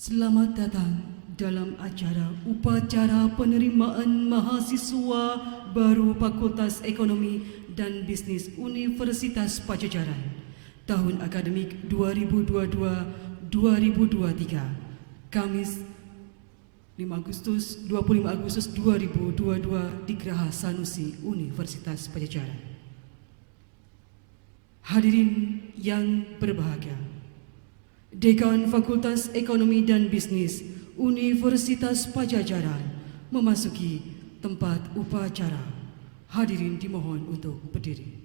Selamat datang dalam acara upacara penerimaan mahasiswa baru Fakultas Ekonomi dan Bisnis Universitas Padjadjaran tahun akademik 2022-2023, Kamis 25 Agustus 2022 di Geraha Sanusi Universitas Padjadjaran. Hadirin yang berbahagia, Dekan Fakultas Ekonomi dan Bisnis Universitas Padjadjaran memasuki tempat upacara. Hadirin dimohon untuk berdiri.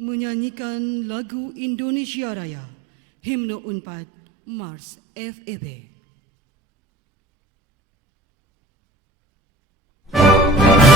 Menyanyikan lagu Indonesia Raya, Himne Unpad, Mars FEB. Indonesia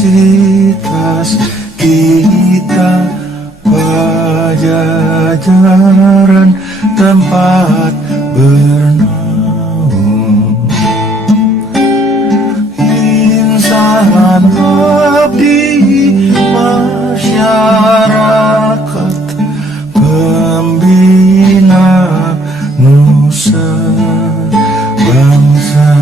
Universitas kita Pajajaran, tempat bernaung insan abdi masyarakat, pembina nusa bangsa.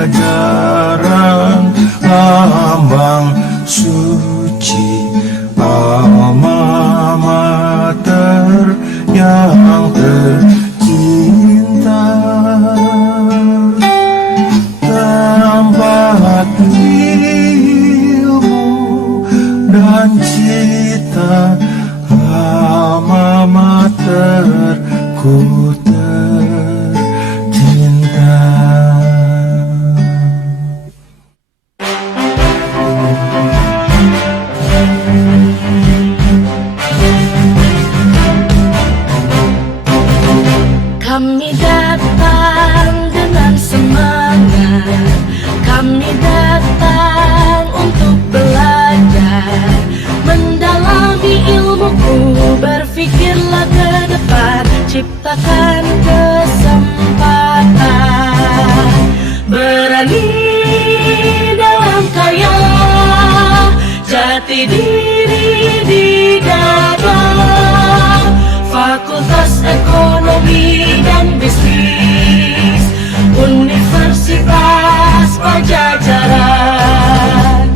Pajajaran lambang suci, alma mater yang tercinta, tempat ilmu dan cita, alma materku tercinta. Kami datang dengan semangat, kami datang untuk belajar, mendalami ilmuku, berpikirlah ke depan, ciptakan kesempatan, berani dalam karya, jati diri di dada. Fakultas Ekonomi dan Bisnis Universitas Pajajaran.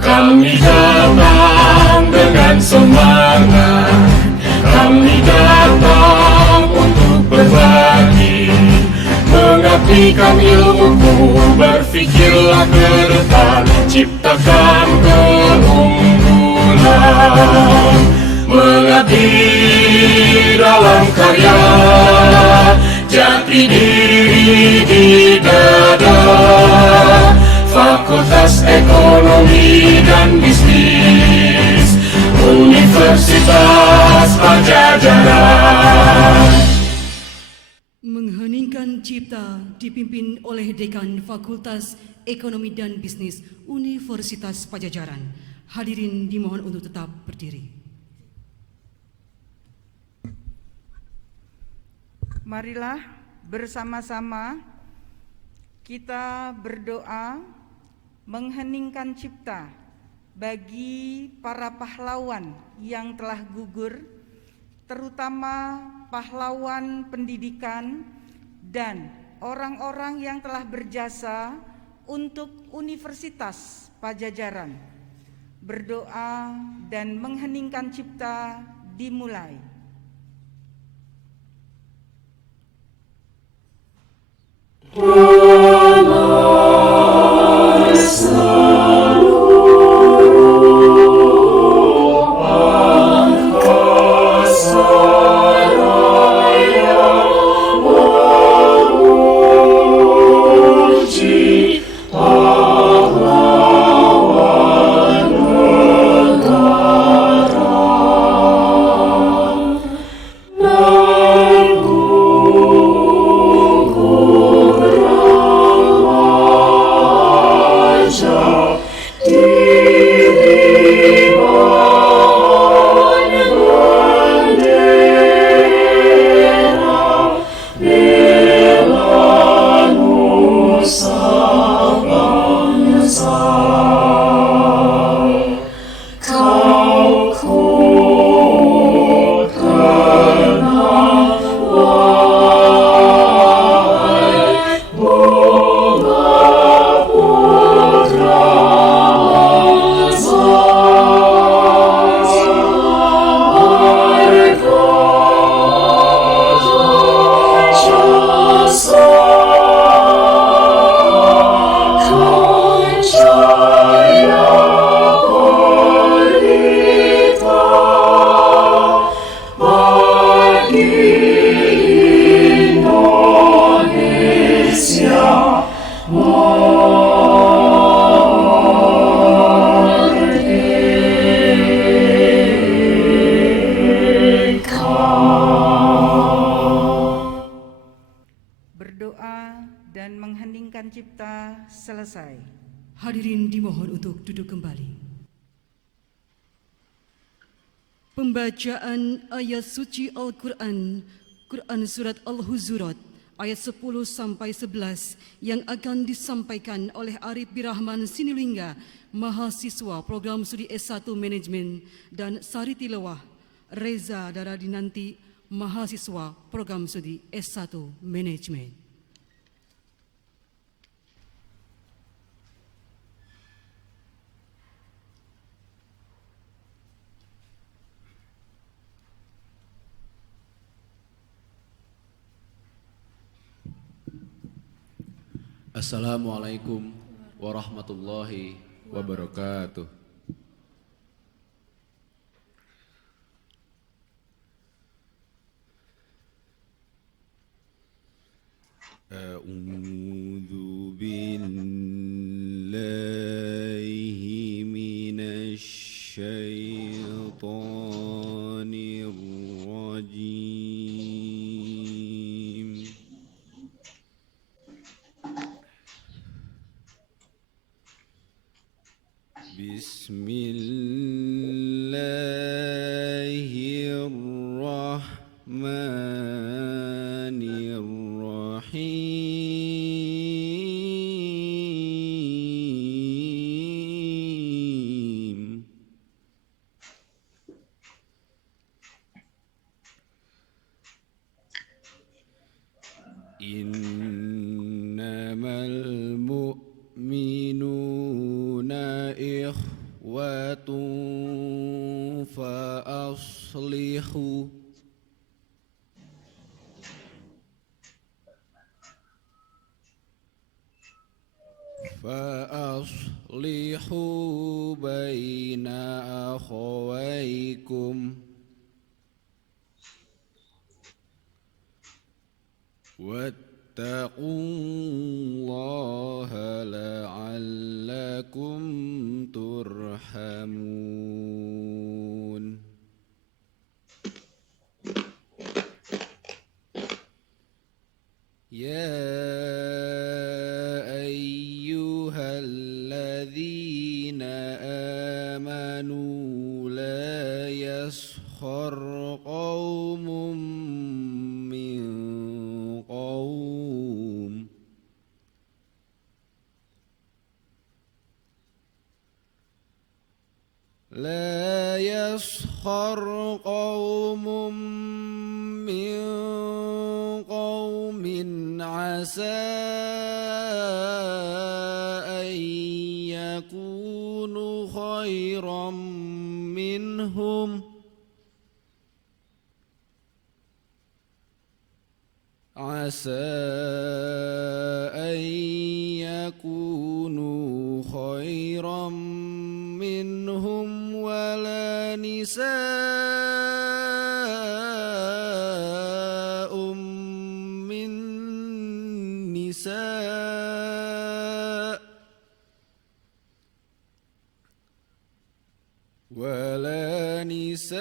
Kami datang dengan semangat, kami datang untuk berbagi, mengabdikan ilmuku, berpikirlah ke depan, ciptakan keunggulan, mengabdi dalam karya, jati diri di dada. Fakultas Ekonomi dan Bisnis Universitas Pajajaran. Mengheningkan Cipta dipimpin oleh Dekan Fakultas Ekonomi dan Bisnis Universitas Pajajaran. Hadirin dimohon untuk tetap berdiri. Marilah bersama-sama kita berdoa mengheningkan cipta bagi para pahlawan yang telah gugur, terutama pahlawan pendidikan dan orang-orang yang telah berjasa untuk Universitas Pajajaran. Berdoa dan mengheningkan cipta dimulai. selesai. Hadirin dimohon untuk duduk kembali. Pembacaan ayat suci Al-Quran, Quran Surat Al-Huzurat, ayat 10 sampai 11 yang akan disampaikan oleh Arif Birahman Sinulingga, mahasiswa program studi S1 Manajemen, dan Sari Tilawah Reza Daradinanti, mahasiswa program studi S1 Manajemen. Assalamualaikum warahmatullahi wabarakatuh. A'udzu billahi minasy syaithanir rajim. Bismillahirrahmanirrahim. Innamal mu'minuna ikhwatun fa aslihu baina akhawaykum wattaqullaha la'allakum turhamun. Ya ayyuhalladzina amanu la yaskhar qaumun min qaum لا يسخر قوم من قوم عسى أن يكونوا خيرا منهم عسى أن يكونوا خيرا منهم ولا نساء من نساء ولا نساء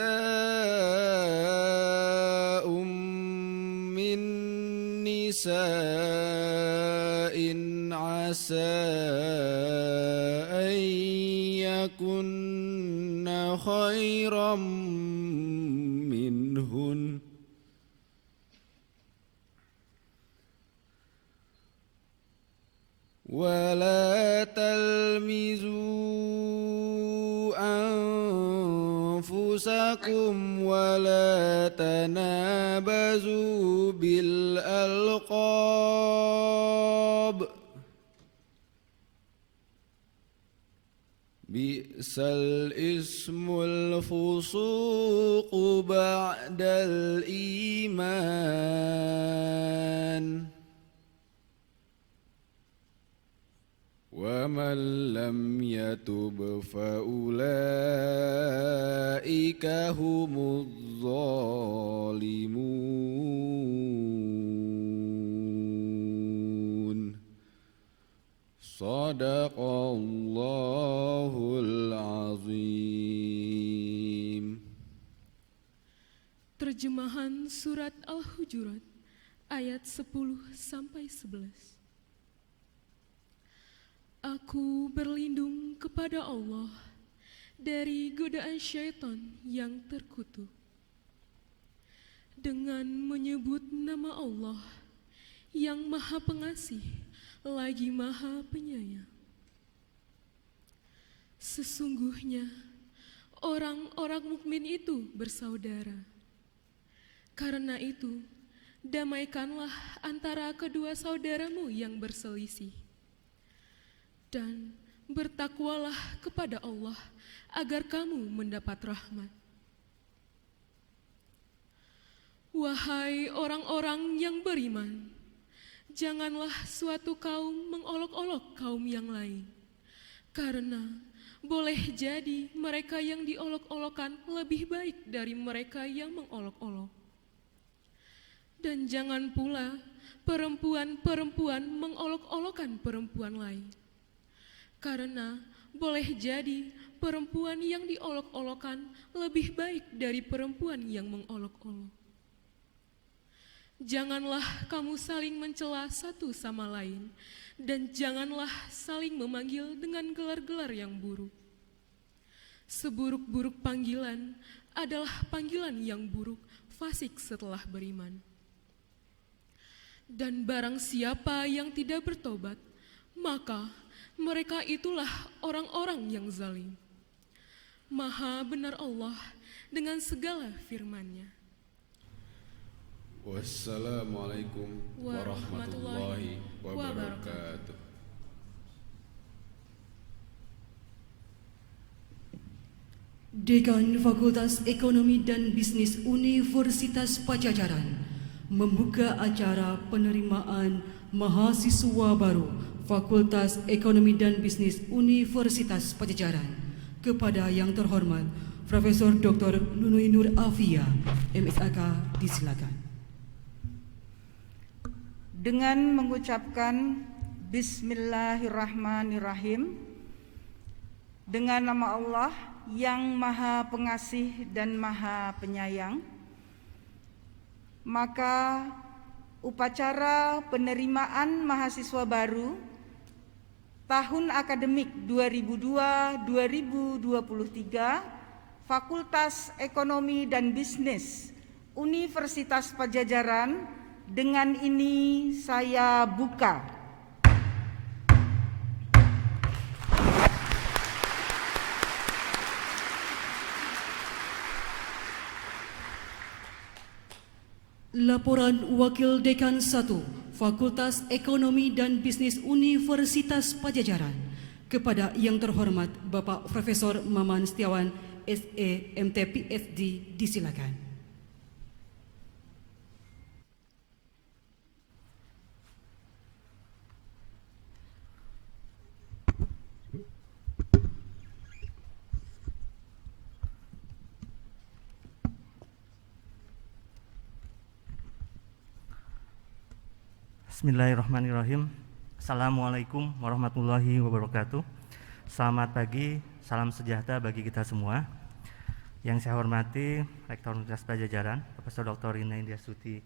من نساء عسى أن يكن خيرا منهن ولا تلمزوا أنفسكم ولا تنابزوا بالألقاب بئس الاسم الفسوق بعد الإيمان ومن لم يتب فأولئك هم الظالمون Sadaqallahul azim. Terjemahan Surat Al-Hujurat ayat 10 sampai 11. Aku berlindung kepada Allah dari godaan syaitan yang terkutuk. Dengan menyebut nama Allah yang Maha Pengasih lagi Maha Penyayang. Sesungguhnya orang-orang mukmin itu bersaudara. Karena itu, damaikanlah antara kedua saudaramu yang berselisih. Dan bertakwalah kepada Allah agar kamu mendapat rahmat. Wahai orang-orang yang beriman, janganlah suatu kaum mengolok-olok kaum yang lain, karena boleh jadi mereka yang diolok-olokan lebih baik dari mereka yang mengolok-olok. Dan jangan pula perempuan-perempuan mengolok-olokan perempuan lain, karena boleh jadi perempuan yang diolok-olokan lebih baik dari perempuan yang mengolok-olok. Janganlah kamu saling mencela satu sama lain, dan janganlah saling memanggil dengan gelar-gelar yang buruk. Seburuk-buruk panggilan adalah panggilan yang buruk, fasik setelah beriman. Dan barang siapa yang tidak bertobat, maka mereka itulah orang-orang yang zalim. Maha benar Allah dengan segala firman-Nya. Wassalamualaikum warahmatullahi wabarakatuh. Dekan Fakultas Ekonomi dan Bisnis Universitas Pajajaran membuka acara penerimaan mahasiswa baru Fakultas Ekonomi dan Bisnis Universitas Pajajaran kepada yang terhormat Profesor Dr. Nunui Nur Afia, MSAK, disilakan. Dengan mengucapkan Bismillahirrahmanirrahim, dengan nama Allah yang Maha Pengasih dan Maha Penyayang, maka upacara penerimaan mahasiswa baru tahun akademik 2002-2023 Fakultas Ekonomi dan Bisnis Universitas Pajajaran dengan ini saya buka. Laporan Wakil Dekan 1 Fakultas Ekonomi dan Bisnis Universitas Pajajaran kepada yang terhormat Bapak Profesor Maman Setiawan, SE, MT, PhD, disilakan. Bismillahirrahmanirrahim. Assalamualaikum warahmatullahi wabarakatuh. Selamat pagi, salam sejahtera bagi kita semua. Yang saya hormati Rektor Universitas Pajajaran, Profesor Dr. Rina Indiastuti,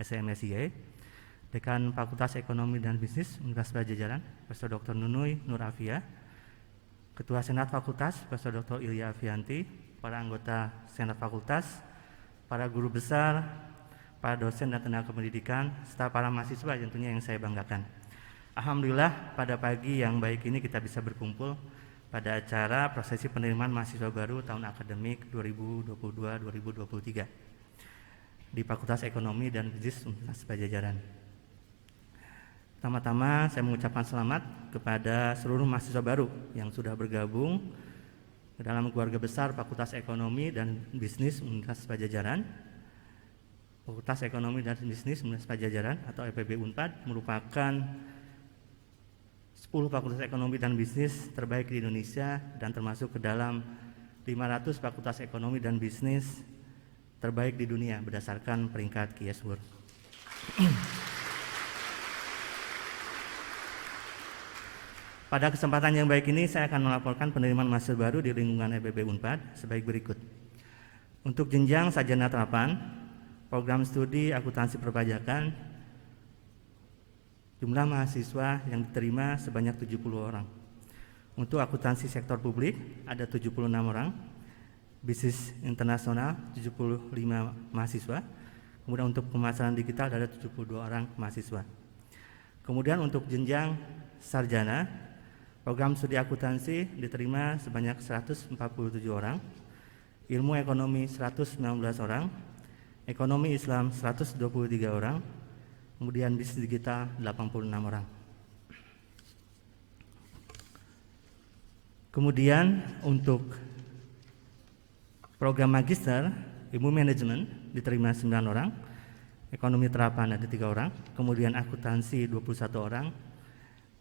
SMSIA, Dekan Fakultas Ekonomi dan Bisnis Universitas Pajajaran, Profesor Dr. Nunui Nur Afia, Ketua Senat Fakultas, Profesor Dr. Ilya Afianti, para anggota Senat Fakultas, para guru besar, para dosen dan tenaga pendidikan, serta para mahasiswa tentunya yang saya banggakan. Alhamdulillah pada pagi yang baik ini kita bisa berkumpul pada acara prosesi penerimaan mahasiswa baru tahun akademik 2022-2023 di Fakultas Ekonomi dan Bisnis Universitas Pajajaran. Pertama-tama saya mengucapkan selamat kepada seluruh mahasiswa baru yang sudah bergabung dalam keluarga besar Fakultas Ekonomi dan Bisnis Universitas Pajajaran. Fakultas Ekonomi dan Bisnis Universitas Pajajaran atau FEB Unpad merupakan 10 fakultas ekonomi dan bisnis terbaik di Indonesia dan termasuk ke dalam 500 fakultas ekonomi dan bisnis terbaik di dunia berdasarkan peringkat QS World. Pada kesempatan yang baik ini saya akan melaporkan penerimaan mahasiswa baru di lingkungan FEB Unpad sebaik berikut. Untuk jenjang sarjana terapan, program studi akuntansi perpajakan, jumlah mahasiswa yang diterima sebanyak 70 orang. Untuk akuntansi sektor publik ada 76 orang, bisnis internasional 75 mahasiswa, kemudian untuk pemasaran digital ada 72 orang mahasiswa. Kemudian untuk jenjang sarjana, program studi akuntansi diterima sebanyak 147 orang, ilmu ekonomi 119 orang, ekonomi Islam 123 orang, kemudian bisnis digital 86 orang. Kemudian untuk program magister ilmu manajemen diterima 9 orang, ekonomi terapan ada 3 orang, kemudian akuntansi 21 orang,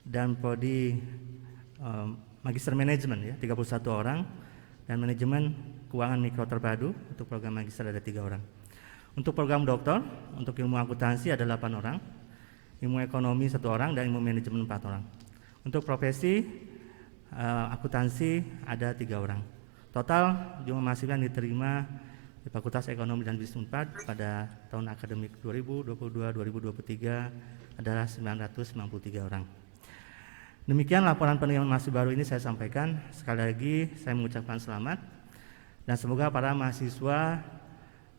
dan prodi magister manajemen ya 31 orang, dan manajemen keuangan mikro terpadu untuk program magister ada 3 orang. Untuk program doktor untuk ilmu akuntansi ada 8 orang, ilmu ekonomi 1 orang, dan ilmu manajemen 4 orang. Untuk profesi akuntansi ada 3 orang. Total jumlah mahasiswa yang diterima di Fakultas Ekonomi dan Bisnis Unpad pada tahun akademik 2022-2023 adalah 993 orang. Demikian laporan penerimaan mahasiswa baru ini saya sampaikan. Sekali lagi saya mengucapkan selamat dan semoga para mahasiswa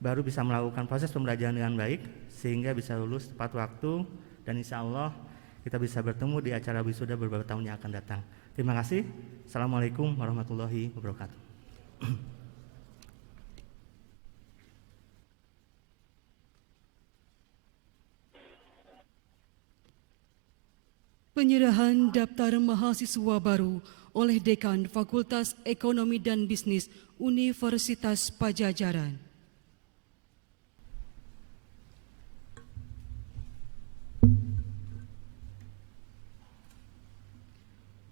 baru bisa melakukan proses pembelajaran dengan baik sehingga bisa lulus tepat waktu, dan insya Allah kita bisa bertemu di acara wisuda beberapa tahun yang akan datang. Terima kasih. Assalamualaikum warahmatullahi wabarakatuh. Penyerahan daftar mahasiswa baru oleh Dekan Fakultas Ekonomi dan Bisnis Universitas Padjadjaran.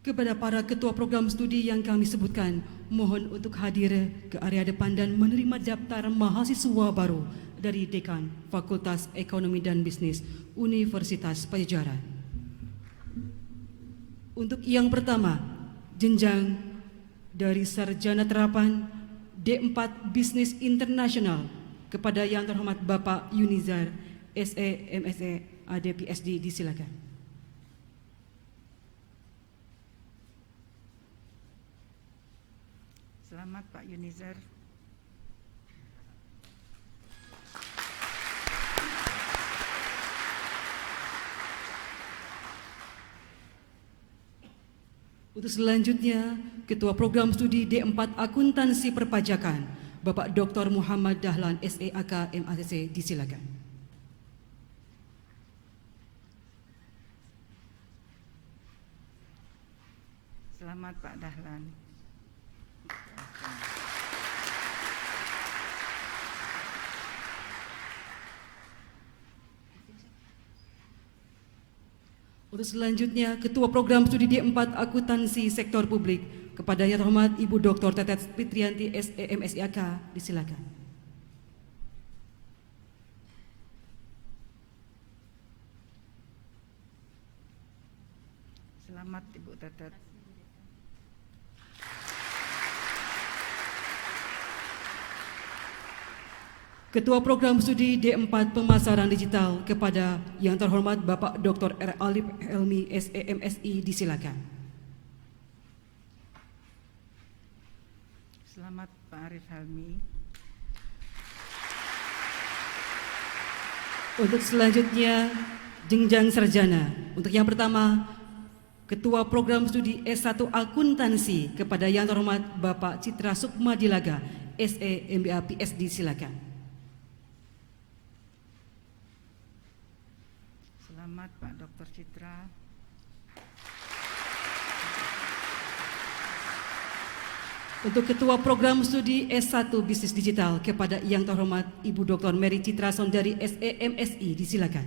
Kepada para ketua program studi yang kami sebutkan, mohon untuk hadir ke area depan dan menerima daftar mahasiswa baru dari Dekan Fakultas Ekonomi dan Bisnis Universitas Padjadjaran. Untuk yang pertama, jenjang dari Sarjana Terapan D4 Bisnis Internasional kepada yang terhormat Bapak Yunizar SE MSE AD PSD, disilakan. Selamat Pak Yunizar. Untuk selanjutnya, Ketua Program Studi D4 Akuntansi Perpajakan, Bapak Dr. Muhammad Dahlan SEAK MACC, disilakan. Selamat Pak Dahlan. Untuk selanjutnya, Ketua Program Studi D4 Akuntansi Sektor Publik kepada yang terhormat Ibu Dr. Tetet Fitrianti SEMSIAK, disilakan. Selamat Ibu Tetet. Ketua Program Studi D4 Pemasaran Digital kepada yang terhormat Bapak Dr. R. Alif Helmi SEMSI, disilakan. Selamat Pak Arif Helmi. Untuk selanjutnya, jenjang sarjana. Untuk yang pertama, Ketua Program Studi S1 Akuntansi kepada yang terhormat Bapak Citra Sukma Dilaga SE MBA PSD, silakan. Selamat Pak Dr. Citra. Untuk Ketua Program Studi S1 Bisnis Digital kepada yang terhormat Ibu Dr. Mary Citra Sondari SEMSI, disilakan.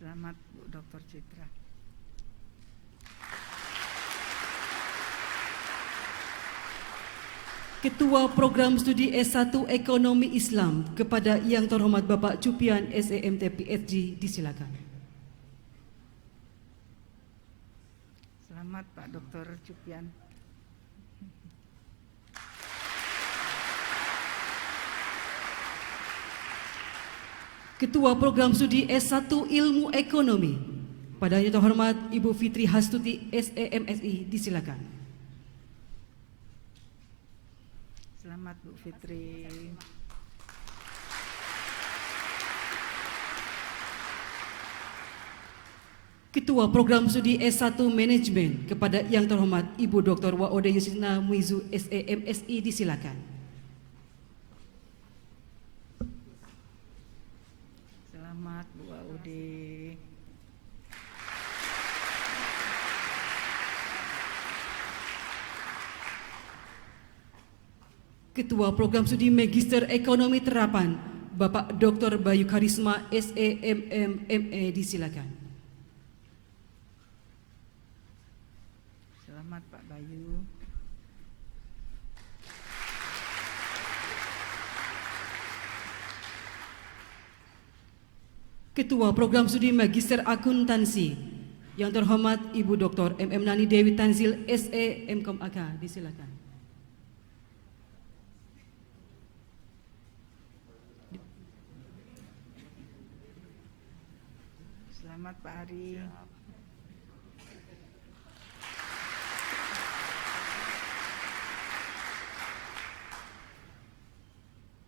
Selamat Bu Dr. Citra. Ketua Program Studi S1 Ekonomi Islam kepada yang terhormat Bapak Cupian SEMT PSG, disilakan. Selamat Pak Dr. Cupian. Ketua Program Studi S1 Ilmu Ekonomi, pada yang terhormat Ibu Fitri Hastuti SEMSI, disilakan. Selamat Bu Fitri. Ketua Program Studi S1 Manajemen, kepada yang terhormat Ibu Dr. Waode Yusina Muizu SEMSI, disilakan. Selamat Bu Aude. Ketua Program Studi Magister Ekonomi Terapan, Bapak Dr. Bayu Karisma SEMMME, disilakan. Selamat Pak Bayu. Ketua Program Studi Magister Akuntansi, yang terhormat Ibu Dr. Nani Dewi Tanzil SEMKOM AK, disilakan. Selamat Pak Ari.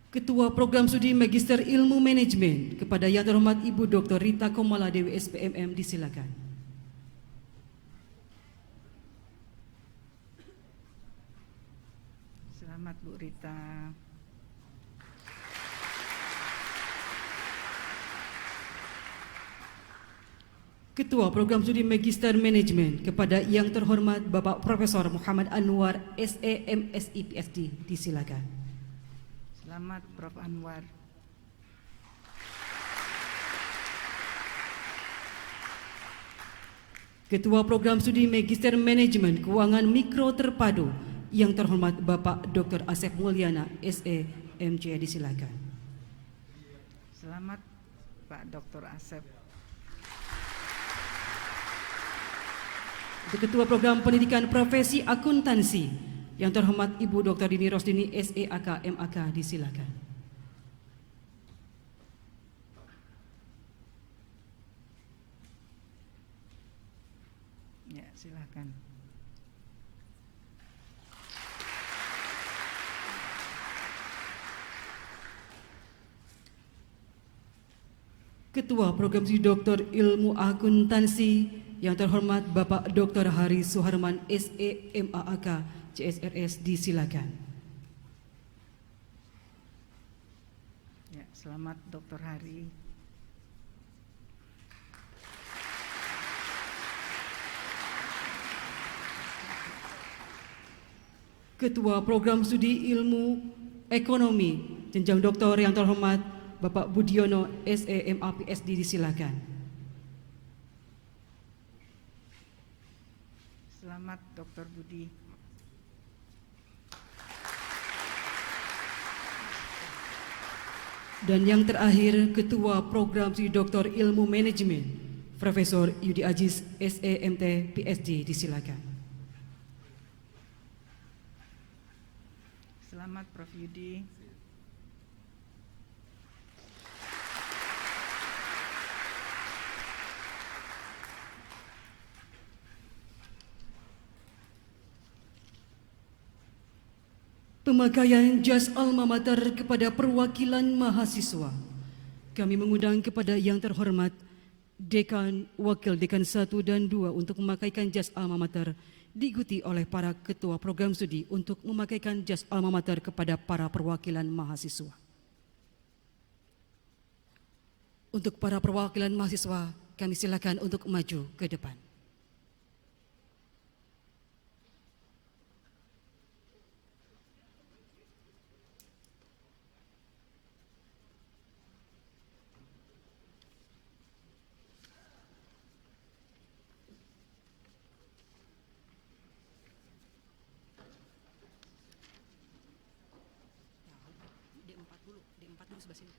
Ketua Program Studi Magister Ilmu Manajemen, kepada yang terhormat Ibu Dr. Rita Komala Dewi SPMM, disilakan. Selamat Bu Rita. Ketua Program Studi Magister Manajemen, kepada yang terhormat Bapak Profesor Muhammad Anwar SEMSI PSD, disilakan. Selamat Prof Anwar. Ketua Program Studi Magister Manajemen Keuangan Mikro Terpadu, yang terhormat Bapak Dr. Asep Mulyana SEMC, disilakan. Selamat Pak Dr. Asep. Untuk Ketua Program Pendidikan Profesi Akuntansi, yang terhormat Ibu Dr. Dini Rosdini SEAK MAK, disilakan. Ya, silakan. Ketua Program Studi Doktor Ilmu Akuntansi, yang terhormat Bapak Dr. Hari Suharman SEMAAK CSRS, disilakan. Ya, selamat Dr. Hari. Ketua Program Studi Ilmu Ekonomi jenjang doktor, yang terhormat Bapak Budiono SEMAPSD, disilakan. Selamat Dr. Budi. Dan yang terakhir, Ketua Program Studi Doktor Ilmu Manajemen Profesor Yudi Aziz SEMT PSD, disilakan. Selamat Prof Yudi. Pemakaian jas alma mater kepada perwakilan mahasiswa. Kami mengundang kepada yang terhormat Dekan, Wakil Dekan 1 dan 2 untuk memakaikan jas alma mater, diikuti oleh para ketua program studi untuk memakaikan jas alma mater kepada para perwakilan mahasiswa. Untuk para perwakilan mahasiswa, kami silakan untuk maju ke depan. D4 dulu sebelah sini.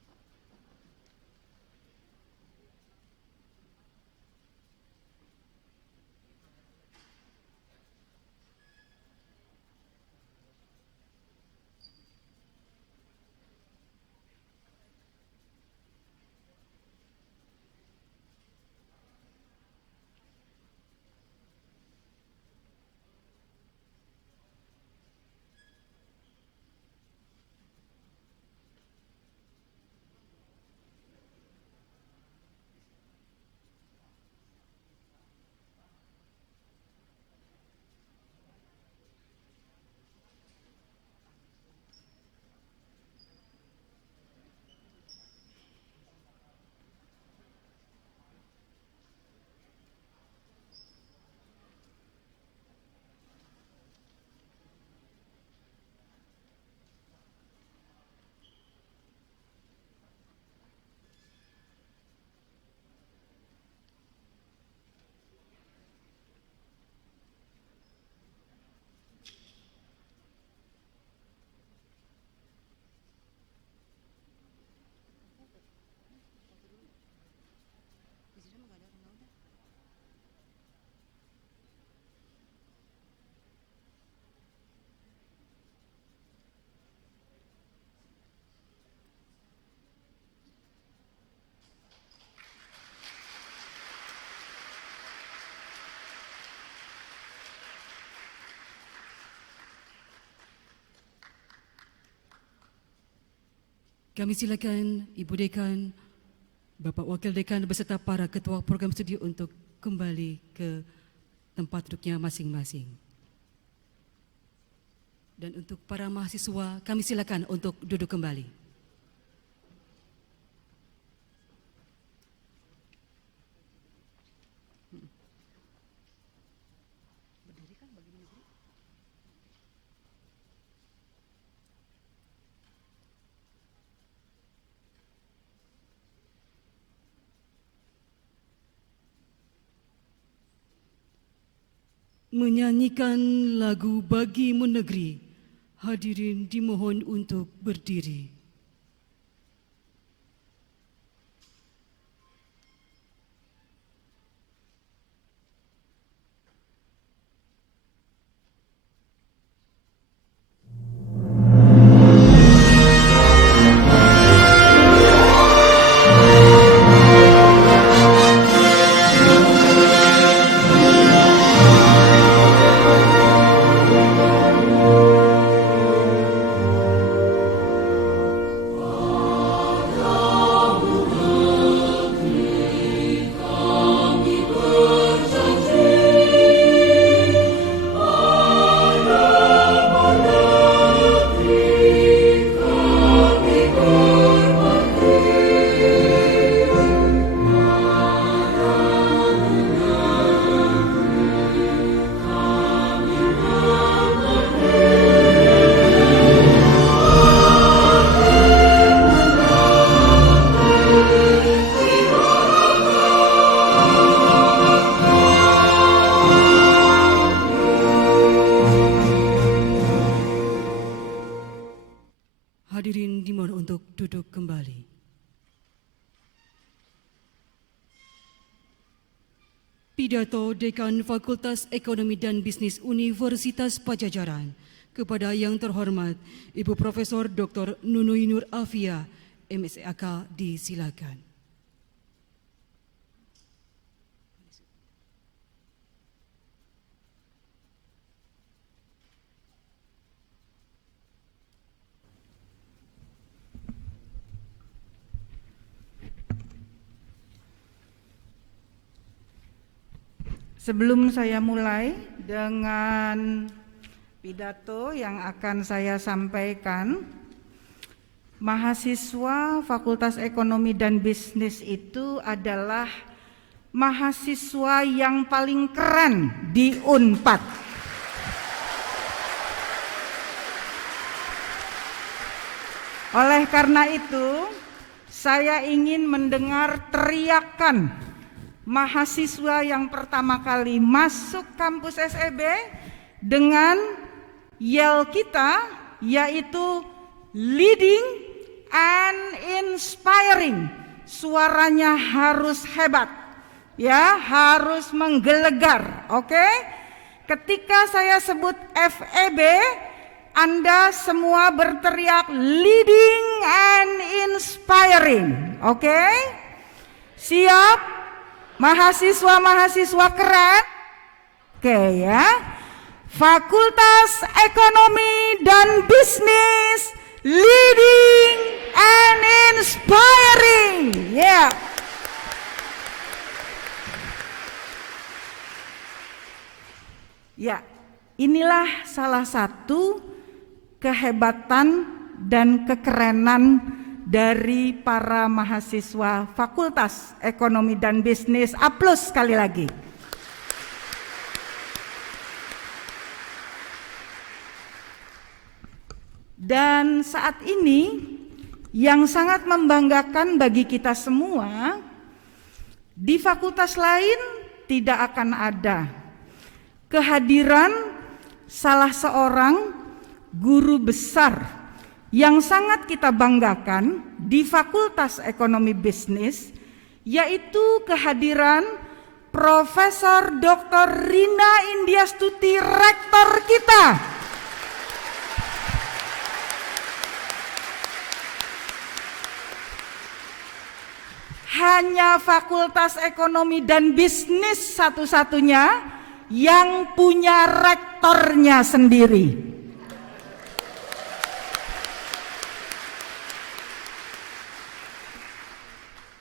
Kami silakan Ibu Dekan, Bapak Wakil Dekan beserta para ketua program studi untuk kembali ke tempat duduknya masing-masing. Dan untuk para mahasiswa, kami silakan untuk duduk kembali. Menyanyikan lagu Bagimu Negeri, hadirin dimohon untuk berdiri. Hadirin dimohon untuk duduk kembali. Pidato Dekan Fakultas Ekonomi dan Bisnis Universitas Padjadjaran kepada yang terhormat Ibu Profesor Dr. Nunui Nur Afia, MSAK, disilakan. Sebelum saya mulai dengan pidato yang akan saya sampaikan, mahasiswa Fakultas Ekonomi dan Bisnis itu adalah mahasiswa yang paling keren di Unpad. Oleh karena itu, saya ingin mendengar teriakan mahasiswa yang pertama kali masuk kampus SEB dengan yel kita, yaitu leading and inspiring. Suaranya harus hebat, ya, harus menggelegar. Oke? Ketika saya sebut FEB, Anda semua berteriak leading and inspiring. Oke? Siap? Mahasiswa-mahasiswa keren. Oke ya. Fakultas Ekonomi dan Bisnis, leading and inspiring. Ya. Ya, inilah salah satu kehebatan dan kekerenan dari para mahasiswa Fakultas Ekonomi dan Bisnis. Aplaus sekali lagi. Dan saat ini yang sangat membanggakan bagi kita semua, di fakultas lain tidak akan ada kehadiran salah seorang guru besar yang sangat kita banggakan di Fakultas Ekonomi Bisnis, yaitu kehadiran Profesor Dr. Rina Indiastuti, rektor kita. Hanya Fakultas Ekonomi dan Bisnis satu-satunya yang punya rektornya sendiri.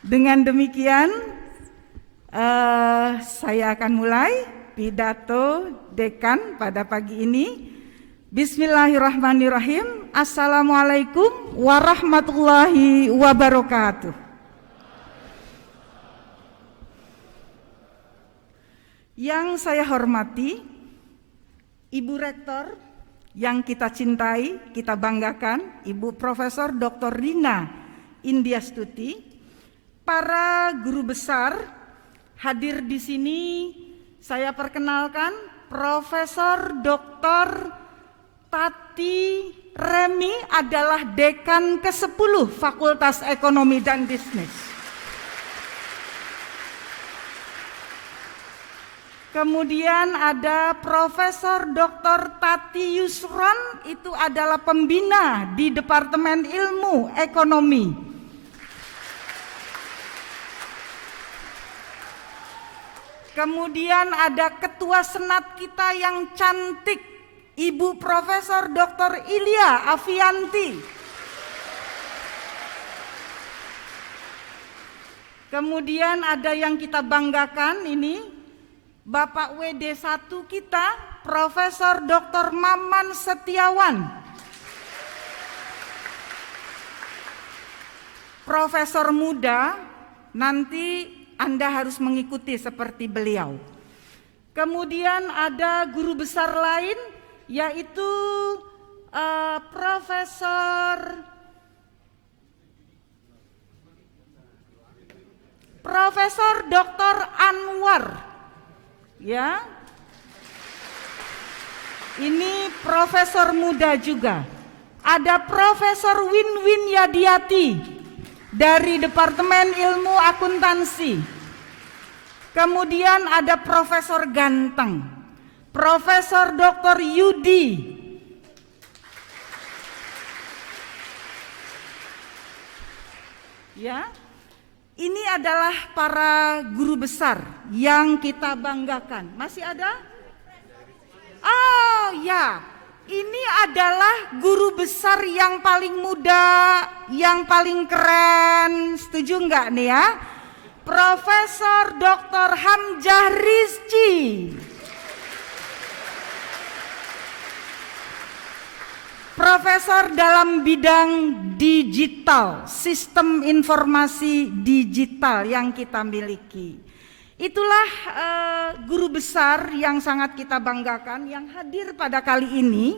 Dengan demikian, saya akan mulai pidato dekan pada pagi ini. Bismillahirrahmanirrahim. Assalamualaikum warahmatullahi wabarakatuh. Yang saya hormati, Ibu Rektor yang kita cintai, kita banggakan, Ibu Profesor Dr. Rina Indiastuti, para guru besar hadir di sini, saya perkenalkan Profesor Dr. Tati Remi adalah Dekan ke-10 Fakultas Ekonomi dan Bisnis. Kemudian ada Profesor Dr. Tati Yusron, itu adalah pembina di Departemen Ilmu Ekonomi. Kemudian ada Ketua Senat kita yang cantik, Ibu Profesor Dr. Ilya Afianti. Kemudian ada yang kita banggakan ini, Bapak WD1 kita, Profesor Dr. Maman Setiawan. Profesor muda, nanti Anda harus mengikuti seperti beliau. Kemudian ada guru besar lain, yaitu Profesor Dr. Anwar. Ya, ini profesor muda juga. Ada Profesor Winwin Yadiati dari Departemen Ilmu Akuntansi. Kemudian ada Profesor Ganteng, Profesor Dr. Yudi. Ya, ini adalah para guru besar yang kita banggakan. Masih ada? Oh ya, ini adalah guru besar yang paling muda, yang paling keren. Setuju nggak nih ya? Profesor Dr. Hamzah Rizky. Profesor dalam bidang digital, sistem informasi digital yang kita miliki. Itulah guru besar yang sangat kita banggakan yang hadir pada kali ini.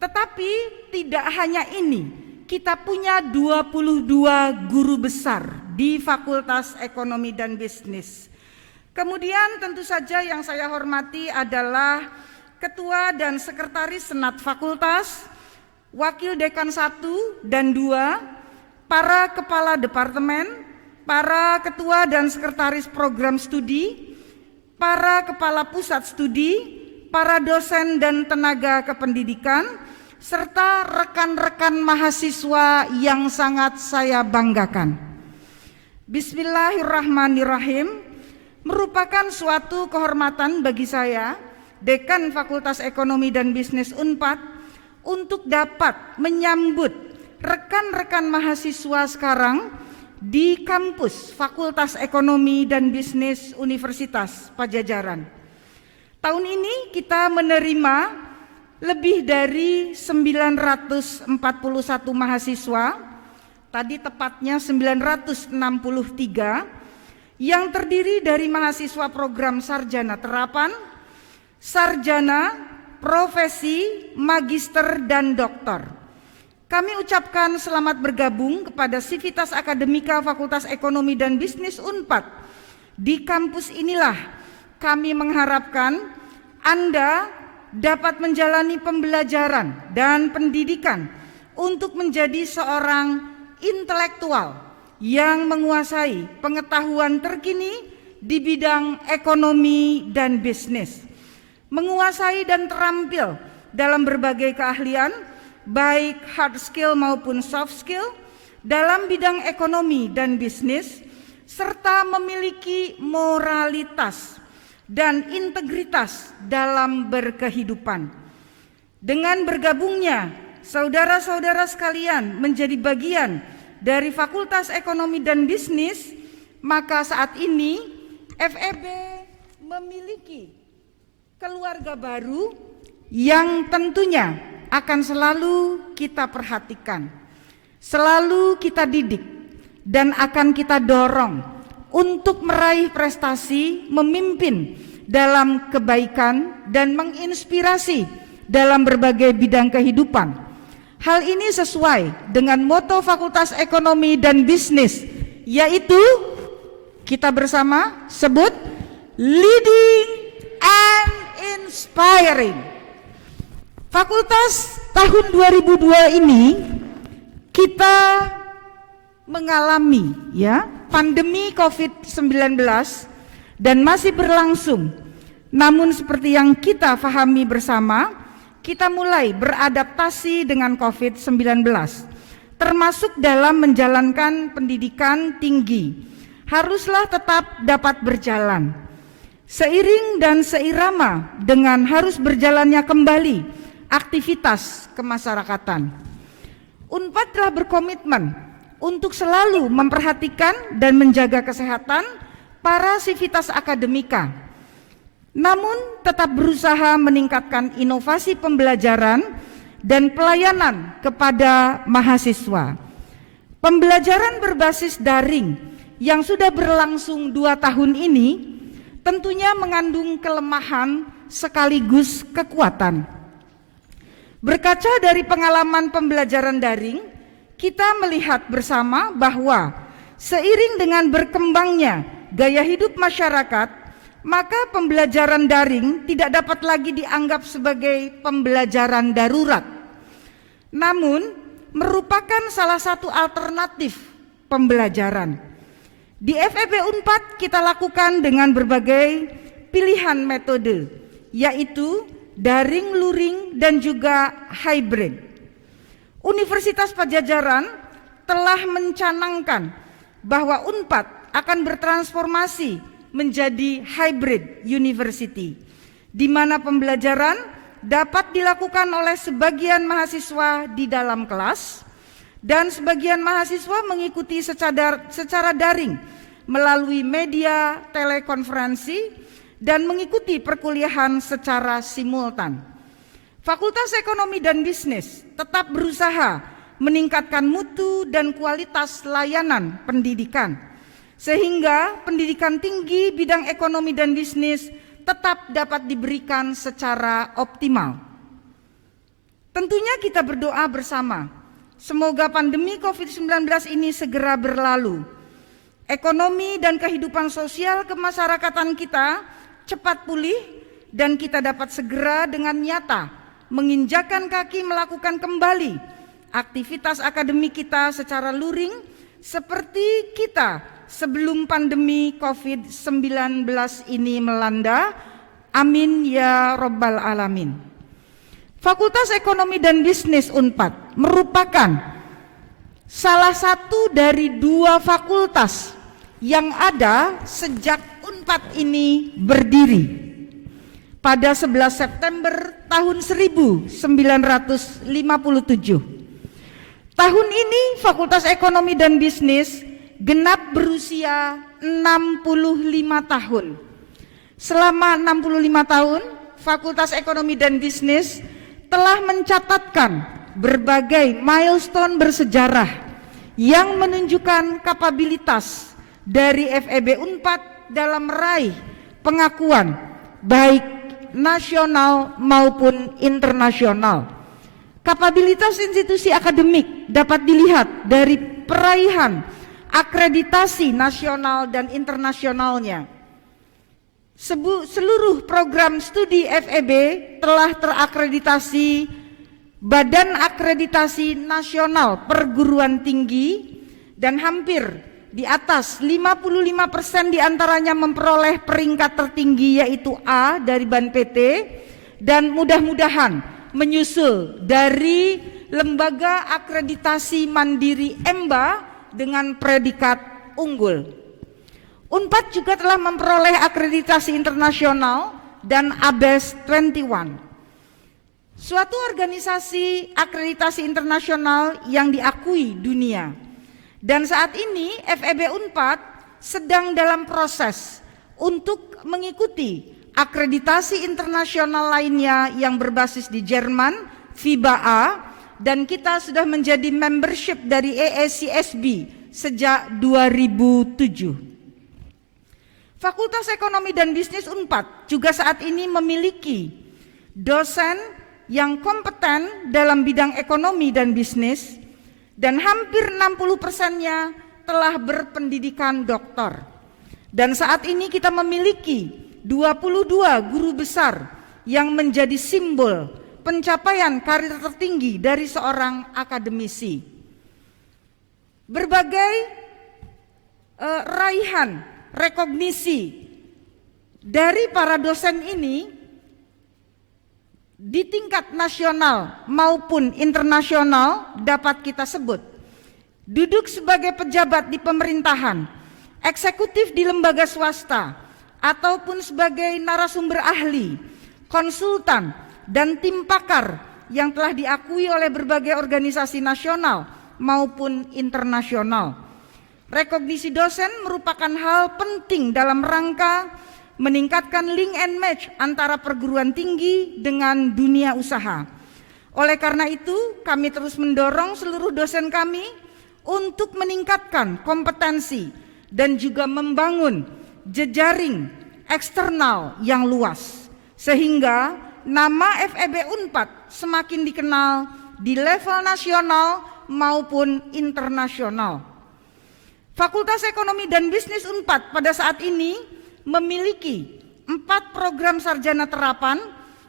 Tetapi tidak hanya ini, kita punya 22 guru besar di Fakultas Ekonomi dan Bisnis. Kemudian tentu saja yang saya hormati adalah Ketua dan Sekretaris Senat Fakultas, Wakil Dekan 1 dan 2, para Kepala Departemen, para Ketua dan Sekretaris Program Studi, para Kepala Pusat Studi, para dosen dan tenaga kependidikan, serta rekan-rekan mahasiswa yang sangat saya banggakan. Bismillahirrahmanirrahim, merupakan suatu kehormatan bagi saya, Dekan Fakultas Ekonomi dan Bisnis Unpad, untuk dapat menyambut rekan-rekan mahasiswa sekarang di kampus Fakultas Ekonomi dan Bisnis Universitas Padjadjaran. Tahun ini kita menerima lebih dari 941 mahasiswa, tadi tepatnya 963, yang terdiri dari mahasiswa program sarjana terapan, sarjana, profesi, magister, dan doktor. Kami ucapkan selamat bergabung kepada Sivitas Akademika Fakultas Ekonomi dan Bisnis Unpad. Di kampus inilah kami mengharapkan Anda dapat menjalani pembelajaran dan pendidikan untuk menjadi seorang intelektual yang menguasai pengetahuan terkini di bidang ekonomi dan bisnis, menguasai dan terampil dalam berbagai keahlian, baik hard skill maupun soft skill, dalam bidang ekonomi dan bisnis, serta memiliki moralitas dan integritas dalam berkehidupan. Dengan bergabungnya saudara-saudara sekalian menjadi bagian dari Fakultas Ekonomi dan Bisnis, maka saat ini FEB memiliki keluarga baru yang tentunya akan selalu kita perhatikan, selalu kita didik, dan akan kita dorong untuk meraih prestasi, memimpin dalam kebaikan, dan menginspirasi dalam berbagai bidang kehidupan. Hal ini sesuai dengan moto Fakultas Ekonomi dan Bisnis, yaitu kita bersama sebut leading and inspiring. Fakultas tahun 2002 ini kita mengalami pandemi COVID-19 dan masih berlangsung. Namun seperti yang kita pahami bersama, kita mulai beradaptasi dengan COVID-19, termasuk dalam menjalankan pendidikan tinggi. Haruslah tetap dapat berjalan. Seiring dan seirama dengan harus berjalannya kembali aktivitas kemasyarakatan, Unpad telah berkomitmen untuk selalu memperhatikan dan menjaga kesehatan para sivitas akademika, namun tetap berusaha meningkatkan inovasi pembelajaran dan pelayanan kepada mahasiswa. Pembelajaran berbasis daring yang sudah berlangsung 2 tahun ini tentunya mengandung kelemahan sekaligus kekuatan. Berkaca dari pengalaman pembelajaran daring, kita melihat bersama bahwa seiring dengan berkembangnya gaya hidup masyarakat, maka pembelajaran daring tidak dapat lagi dianggap sebagai pembelajaran darurat, namun merupakan salah satu alternatif pembelajaran. Di FEB Unpad kita lakukan dengan berbagai pilihan metode, yaitu daring, luring, dan juga hybrid. Universitas Padjadjaran telah mencanangkan bahwa Unpad akan bertransformasi menjadi hybrid university, di mana pembelajaran dapat dilakukan oleh sebagian mahasiswa di dalam kelas dan sebagian mahasiswa mengikuti secara daring melalui media telekonferensi dan mengikuti perkuliahan secara simultan. Fakultas Ekonomi dan Bisnis tetap berusaha meningkatkan mutu dan kualitas layanan pendidikan, sehingga pendidikan tinggi bidang ekonomi dan bisnis tetap dapat diberikan secara optimal. Tentunya kita berdoa bersama, semoga pandemi COVID-19 ini segera berlalu. Ekonomi dan kehidupan sosial kemasyarakatan kita cepat pulih dan kita dapat segera dengan nyata menginjakkan kaki melakukan kembali aktivitas akademik kita secara luring seperti kita sebelum pandemi COVID-19 ini melanda. Amin ya Rabbal Alamin. Fakultas Ekonomi dan Bisnis Unpad merupakan salah satu dari 2 fakultas yang ada sejak Unpad ini berdiri pada 11 September tahun 1957. Tahun ini Fakultas Ekonomi dan Bisnis genap berusia 65 tahun. Selama 65 tahun, Fakultas Ekonomi dan Bisnis telah mencatatkan berbagai milestone bersejarah yang menunjukkan kapabilitas dari FEB Unpad dalam meraih pengakuan baik nasional maupun internasional. Kapabilitas institusi akademik dapat dilihat dari peraihan akreditasi nasional dan internasionalnya. Seluruh program studi FEB telah terakreditasi Badan Akreditasi Nasional Perguruan Tinggi dan hampir di atas 55% diantaranya memperoleh peringkat tertinggi yaitu A dari BAN-PT dan mudah-mudahan menyusul dari Lembaga Akreditasi Mandiri EMBA dengan predikat unggul. Unpad juga telah memperoleh akreditasi internasional dan ABES 21, suatu organisasi akreditasi internasional yang diakui dunia. Dan saat ini FEB Unpad sedang dalam proses untuk mengikuti akreditasi internasional lainnya yang berbasis di Jerman, FIBA-A, dan kita sudah menjadi membership dari AACSB sejak 2007. Fakultas Ekonomi dan Bisnis Unpad juga saat ini memiliki dosen yang kompeten dalam bidang ekonomi dan bisnis, dan hampir 60%-nya telah berpendidikan doktor. Dan saat ini kita memiliki 22 guru besar yang menjadi simbol pencapaian karir tertinggi dari seorang akademisi. Berbagai raihan, rekognisi dari para dosen ini di tingkat nasional maupun internasional dapat kita sebut. Duduk sebagai pejabat di pemerintahan, eksekutif di lembaga swasta, ataupun sebagai narasumber ahli, konsultan, dan tim pakar yang telah diakui oleh berbagai organisasi nasional maupun internasional. Rekognisi dosen merupakan hal penting dalam rangka meningkatkan link and match antara perguruan tinggi dengan dunia usaha. Oleh karena itu, kami terus mendorong seluruh dosen kami untuk meningkatkan kompetensi dan juga membangun jejaring eksternal yang luas, sehingga nama FEB Unpad semakin dikenal di level nasional maupun internasional. Fakultas Ekonomi dan Bisnis Unpad pada saat ini memiliki 4 program sarjana terapan,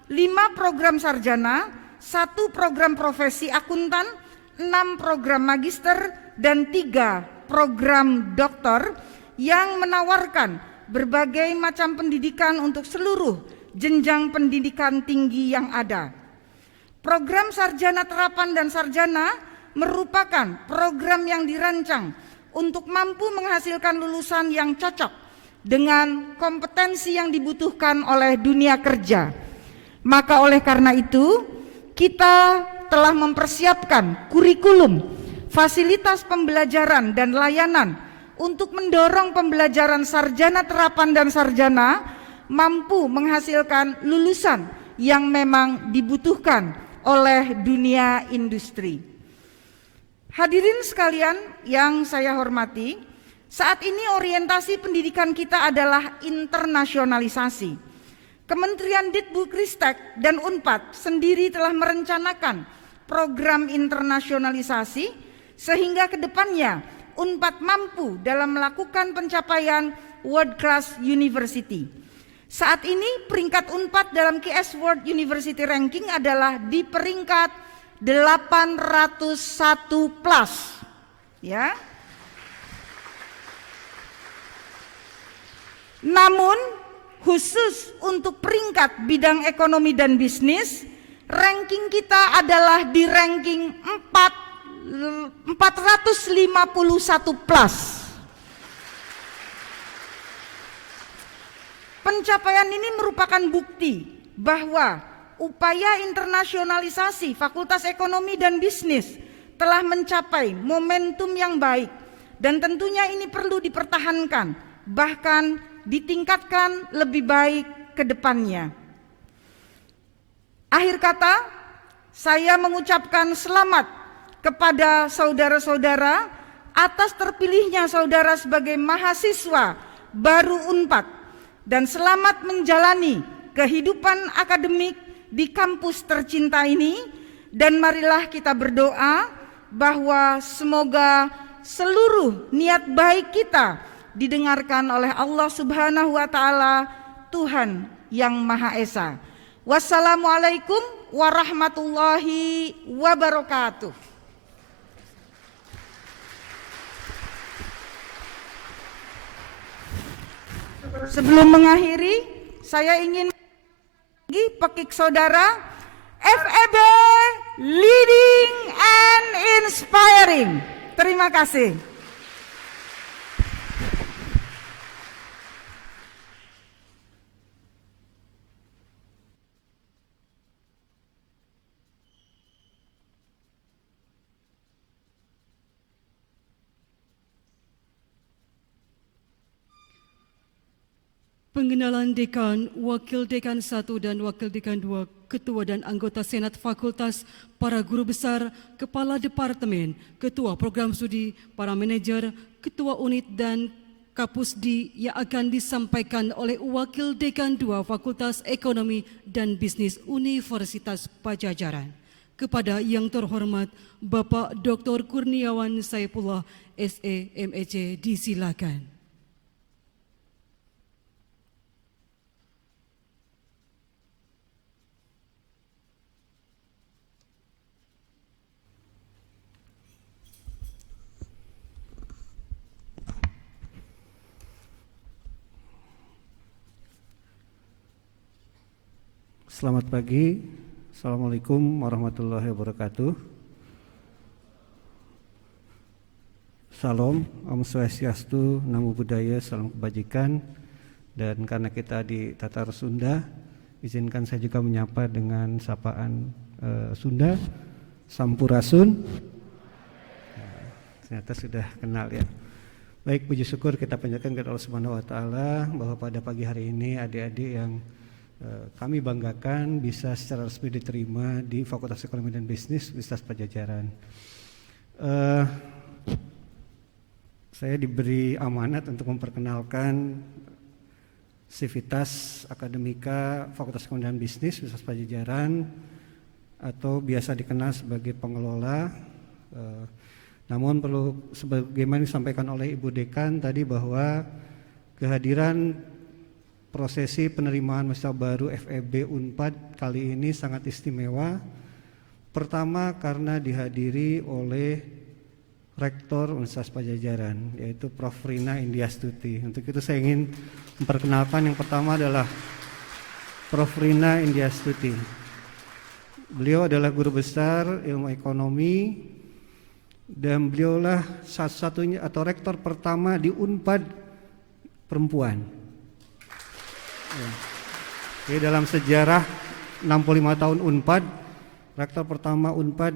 5 program sarjana, 1 program profesi akuntan, 6 program magister, dan 3 program doktor yang menawarkan berbagai macam pendidikan untuk seluruh jenjang pendidikan tinggi yang ada. Program sarjana terapan dan sarjana merupakan program yang dirancang untuk mampu menghasilkan lulusan yang cocok dengan kompetensi yang dibutuhkan oleh dunia kerja. Maka oleh karena itu, kita telah mempersiapkan kurikulum, fasilitas pembelajaran dan layanan untuk mendorong pembelajaran sarjana terapan dan sarjana mampu menghasilkan lulusan yang memang dibutuhkan oleh dunia industri. Hadirin sekalian yang saya hormati, saat ini orientasi pendidikan kita adalah internasionalisasi. Kementerian Dikbudristek dan Unpad sendiri telah merencanakan program internasionalisasi sehingga kedepannya Unpad mampu dalam melakukan pencapaian World Class University. Saat ini peringkat Unpad dalam QS World University Ranking adalah di peringkat 801 plus, ya. Namun khusus untuk peringkat bidang ekonomi dan bisnis, ranking kita adalah di ranking 451 plus. Pencapaian ini merupakan bukti bahwa upaya internasionalisasi Fakultas Ekonomi dan Bisnis telah mencapai momentum yang baik, dan tentunya ini perlu dipertahankan, bahkan ditingkatkan lebih baik ke depannya. Akhir kata, saya mengucapkan selamat kepada saudara-saudara atas terpilihnya saudara sebagai mahasiswa baru Unpad, dan selamat menjalani kehidupan akademik di kampus tercinta ini. Dan marilah kita berdoa bahwa semoga seluruh niat baik kita didengarkan oleh Allah Subhanahu wa Ta'ala, Tuhan yang Maha Esa. Wassalamualaikum warahmatullahi wabarakatuh. Sebelum mengakhiri, saya ingin pekik saudara, FEB Leading and Inspiring. Terima kasih. Pengenalan Dekan, Wakil Dekan 1 dan Wakil Dekan 2, Ketua dan Anggota Senat Fakultas, para guru besar, Kepala Departemen, Ketua Program Studi, para manajer, Ketua Unit dan Kapusdi yang akan disampaikan oleh Wakil Dekan 2 Fakultas Ekonomi dan Bisnis Universitas Pajajaran. Kepada yang terhormat Bapak Dr. Kurniawan Saifullah, SE, MEC, disilakan. Selamat pagi, Assalamualaikum warahmatullahi wabarakatuh. Salam, Om Swastiastu, Namo Buddhaya, salam kebajikan. Dan karena kita di Tatar Sunda, izinkan saya juga menyapa dengan sapaan Sunda, Sampurasun. Ternyata sudah kenal ya. Baik, puji syukur kita panjatkan kepada Allah Subhanahu wa taala bahwa pada pagi hari ini adik-adik yang kami banggakan bisa secara resmi diterima di Fakultas Ekonomi dan Bisnis Universitas Pajajaran. Saya diberi amanat untuk memperkenalkan sivitas akademika Fakultas Ekonomi dan Bisnis Universitas Pajajaran atau biasa dikenal sebagai pengelola. Namun perlu sebagaimana disampaikan oleh Ibu Dekan tadi bahwa kehadiran prosesi penerimaan mahasiswa baru FEB Unpad kali ini sangat istimewa. Pertama karena dihadiri oleh Rektor Universitas Pajajaran, yaitu Prof. Rina Indiastuti. Untuk itu saya ingin memperkenalkan yang pertama adalah Prof. Rina Indiastuti. Beliau adalah guru besar ilmu ekonomi dan beliaulah satu-satunya atau rektor pertama di Unpad perempuan. Jadi dalam sejarah 65 tahun Unpad, rektor pertama Unpad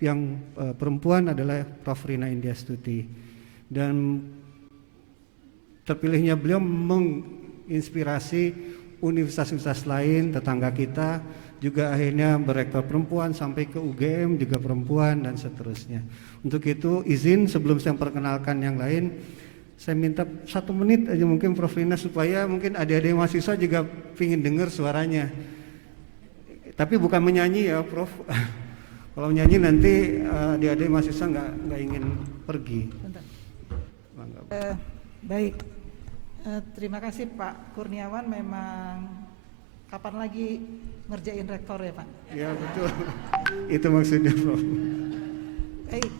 yang perempuan adalah Prof. Rina Indiastuti. Dan terpilihnya beliau menginspirasi universitas-universitas lain tetangga kita, juga akhirnya berektor perempuan sampai ke UGM juga perempuan dan seterusnya. Untuk itu izin sebelum saya memperkenalkan yang lain, saya minta 1 menit aja mungkin Prof. Rina supaya mungkin adik-adik mahasiswa juga ingin dengar suaranya. Tapi bukan menyanyi ya Prof. Kalau menyanyi nanti adik-adik mahasiswa nggak ingin pergi. Baik, terima kasih Pak Kurniawan. Memang kapan lagi ngerjain rektor ya Pak? Ya betul, itu maksudnya Prof. Baik,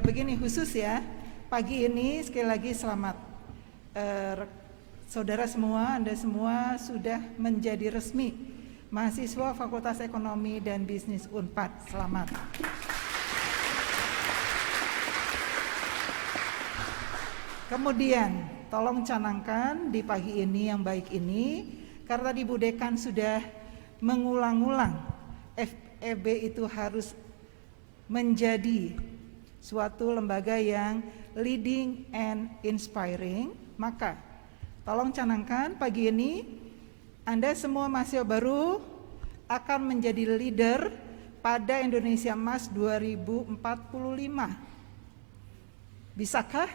begini khusus ya. Pagi ini sekali lagi selamat saudara semua, Anda semua sudah menjadi resmi mahasiswa Fakultas Ekonomi dan Bisnis Unpad. Selamat. Kemudian tolong canangkan di pagi ini yang baik ini, karena tadi Bu Dekan sudah mengulang-ulang FEB itu harus menjadi suatu lembaga yang leading and inspiring, maka tolong canangkan pagi ini Anda semua mahasiswa baru akan menjadi leader pada Indonesia Emas 2045. Bisakah?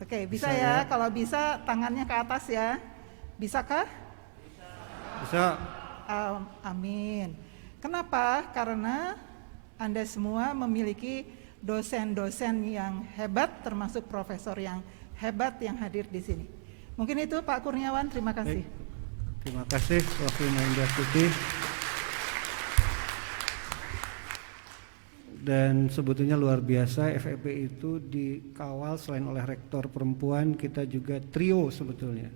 Oke, bisa ya. Kalau bisa tangannya ke atas ya. Bisakah? Bisa. Amin. Kenapa? Karena Anda semua memiliki dosen-dosen yang hebat, termasuk profesor yang hebat yang hadir di sini. Mungkin itu Pak Kurniawan, terima kasih. Baik. Terima kasih Prof. Rina Indiastuti. Dan sebetulnya luar biasa FEB itu dikawal selain oleh rektor perempuan, kita juga trio sebetulnya.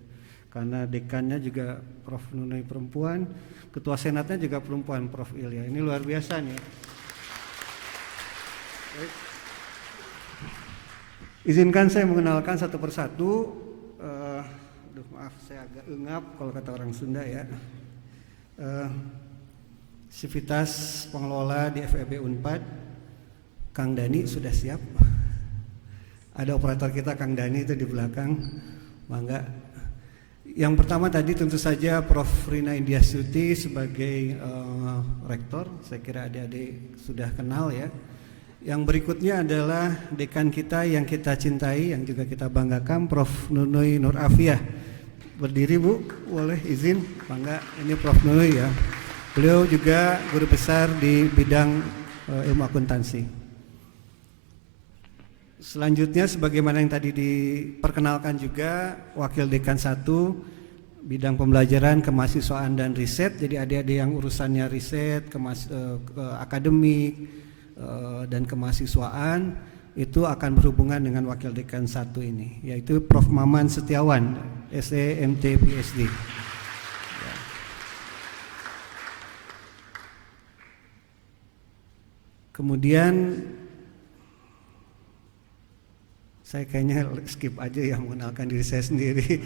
Karena dekannya juga Prof. Nunai perempuan, ketua senatnya juga perempuan Prof. Ilya. Ini luar biasa nih. Baik. Izinkan saya mengenalkan satu persatu. Maaf saya agak engap kalau kata orang Sunda ya. Sivitas pengelola di FEB Unpad, Kang Dani sudah siap. Ada operator kita Kang Dani itu di belakang, bangga. Yang pertama tadi tentu saja Prof. Rina Indiastuti sebagai rektor, saya kira adik-adik sudah kenal ya. Yang berikutnya adalah dekan kita yang kita cintai, yang juga kita banggakan, Prof. Nunui Nur Afiah. Berdiri Bu, boleh izin? Bangga, ini Prof. Nunui ya. Beliau juga guru besar di bidang ilmu akuntansi. Selanjutnya sebagaimana yang tadi diperkenalkan juga Wakil Dekan 1 bidang pembelajaran kemahasiswaan dan riset. Jadi adik-adik yang urusannya riset, akademik dan kemahasiswaan itu akan berhubungan dengan Wakil Dekan 1 ini, yaitu Prof. Maman Setiawan, SE MT PhD. Kemudian saya kayaknya skip aja ya mengenalkan diri saya sendiri.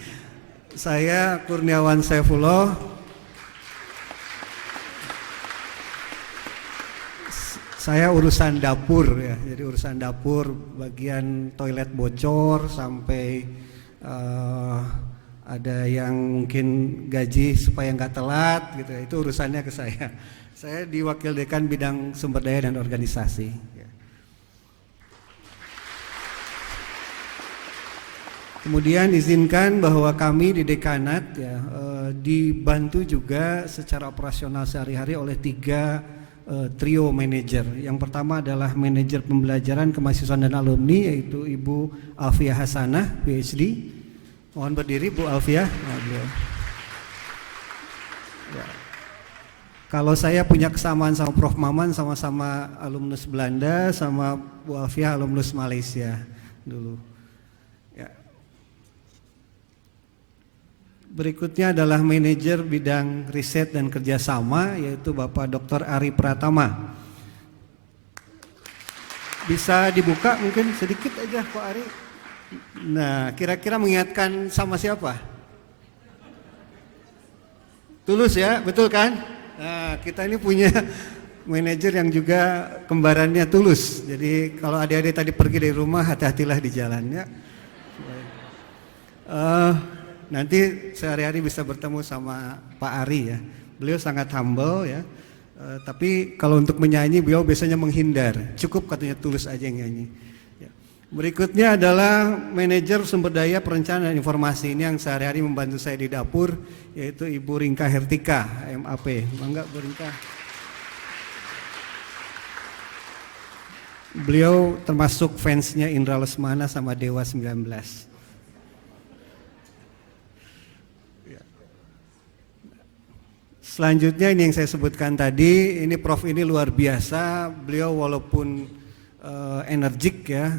Saya Kurniawan Saifullah. Saya urusan dapur ya, jadi urusan dapur bagian toilet bocor sampai ada yang mungkin gaji supaya nggak telat gitu, itu urusannya ke saya. Saya di Wakil Dekan bidang sumber daya dan organisasi. Kemudian izinkan bahwa kami di dekanat ya dibantu juga secara operasional sehari-hari oleh 3 trio manajer. Yang pertama adalah manajer pembelajaran kemahasiswaan dan alumni, yaitu Ibu Alfiah Hasanah PhD. Mohon berdiri Bu Alfiah. Ya. Kalau saya punya kesamaan sama Prof. Maman, sama-sama alumnus Belanda, sama Bu Alfiah alumnus Malaysia dulu. Berikutnya adalah manajer bidang riset dan kerjasama, yaitu Bapak Dr. Ari Pratama. Bisa dibuka mungkin sedikit aja Pak Ari. Nah, kira-kira mengingatkan sama siapa? Tulus ya, betul kan? Nah, kita ini punya manajer yang juga kembarannya Tulus. Jadi kalau adik-adik tadi pergi dari rumah, hati-hatilah di jalan ya. Nanti sehari-hari bisa bertemu sama Pak Ari ya. Beliau sangat humble ya. Tapi kalau untuk menyanyi beliau biasanya menghindar. Cukup katanya Tulus aja yang nyanyi. Ya. Berikutnya adalah manajer sumber daya perencanaan dan informasi. Ini yang sehari-hari membantu saya di dapur, yaitu Ibu Ringka Hertika, MAP. Bangga Bu Ringka. Beliau termasuk fansnya Indra Lesmana sama Dewa 19. Selanjutnya ini yang saya sebutkan tadi, ini Prof ini luar biasa. Beliau walaupun energik ya,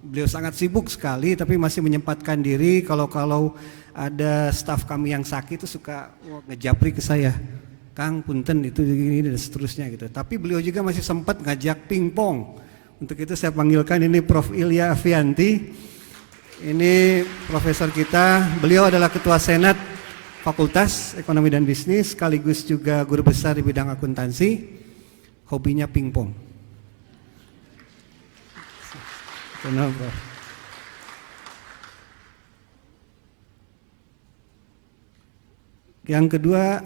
beliau sangat sibuk sekali, tapi masih menyempatkan diri. Kalau ada staf kami yang sakit itu suka ngejapri ke saya, Kang punten itu gini dan seterusnya gitu. Tapi beliau juga masih sempat ngajak pingpong. Untuk itu saya panggilkan ini Prof Ilya Afianti. Ini profesor kita. Beliau adalah ketua senat Fakultas Ekonomi dan Bisnis, sekaligus juga guru besar di bidang akuntansi, hobinya pingpong. Kenapa? Yang kedua,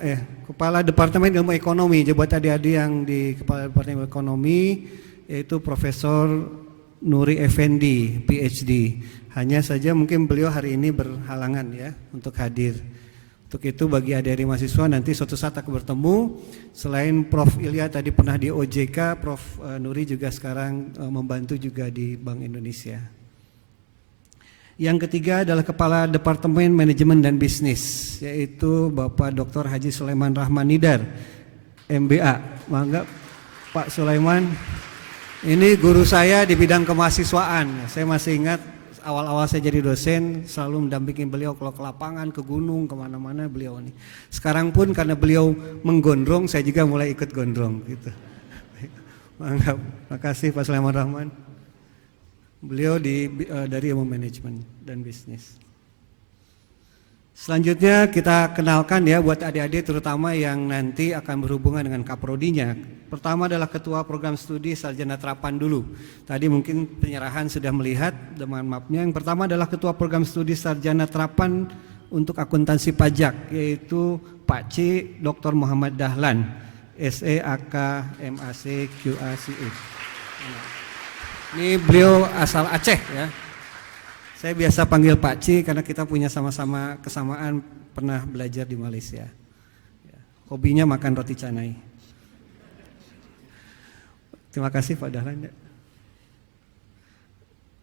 Kepala Departemen Ilmu Ekonomi, buat adik-adik yang di Kepala Departemen Ilmu Ekonomi, yaitu Profesor Nuri Effendi, PhD. Hanya saja mungkin beliau hari ini berhalangan ya untuk hadir. Untuk itu bagi adik-adik mahasiswa nanti suatu saat akan bertemu. Selain Prof Ilya tadi pernah di OJK, Prof Nuri juga sekarang membantu juga di Bank Indonesia. Yang ketiga adalah Kepala Departemen Manajemen dan Bisnis, yaitu Bapak Dr. Haji Sulaiman Rahmanidar, MBA. Mangga Pak Sulaiman. Ini guru saya di bidang kemahasiswaan. Saya masih ingat awal-awal saya jadi dosen selalu mendampingi beliau kalau ke lapangan, ke gunung, kemana-mana beliau ini. Sekarang pun karena beliau menggondrong, saya juga mulai ikut gondrong gitu. Mangga, makasih Pak Sulaiman Rahman. Beliau dari ilmu manajemen dan bisnis. Selanjutnya kita kenalkan ya buat adik-adik terutama yang nanti akan berhubungan dengan kaprodinya. Pertama adalah Ketua Program Studi Sarjana Terapan dulu. Tadi mungkin penyerahan sudah melihat dengan mapnya. Yang pertama adalah Ketua Program Studi Sarjana Terapan untuk akuntansi pajak, yaitu Pak C. Dr. Muhammad Dahlan, SEAK MAC QACE. Ini beliau asal Aceh ya. Saya biasa panggil Pak C karena kita punya sama-sama kesamaan pernah belajar di Malaysia. Hobinya makan roti canai. Terima kasih Pak Dahlan.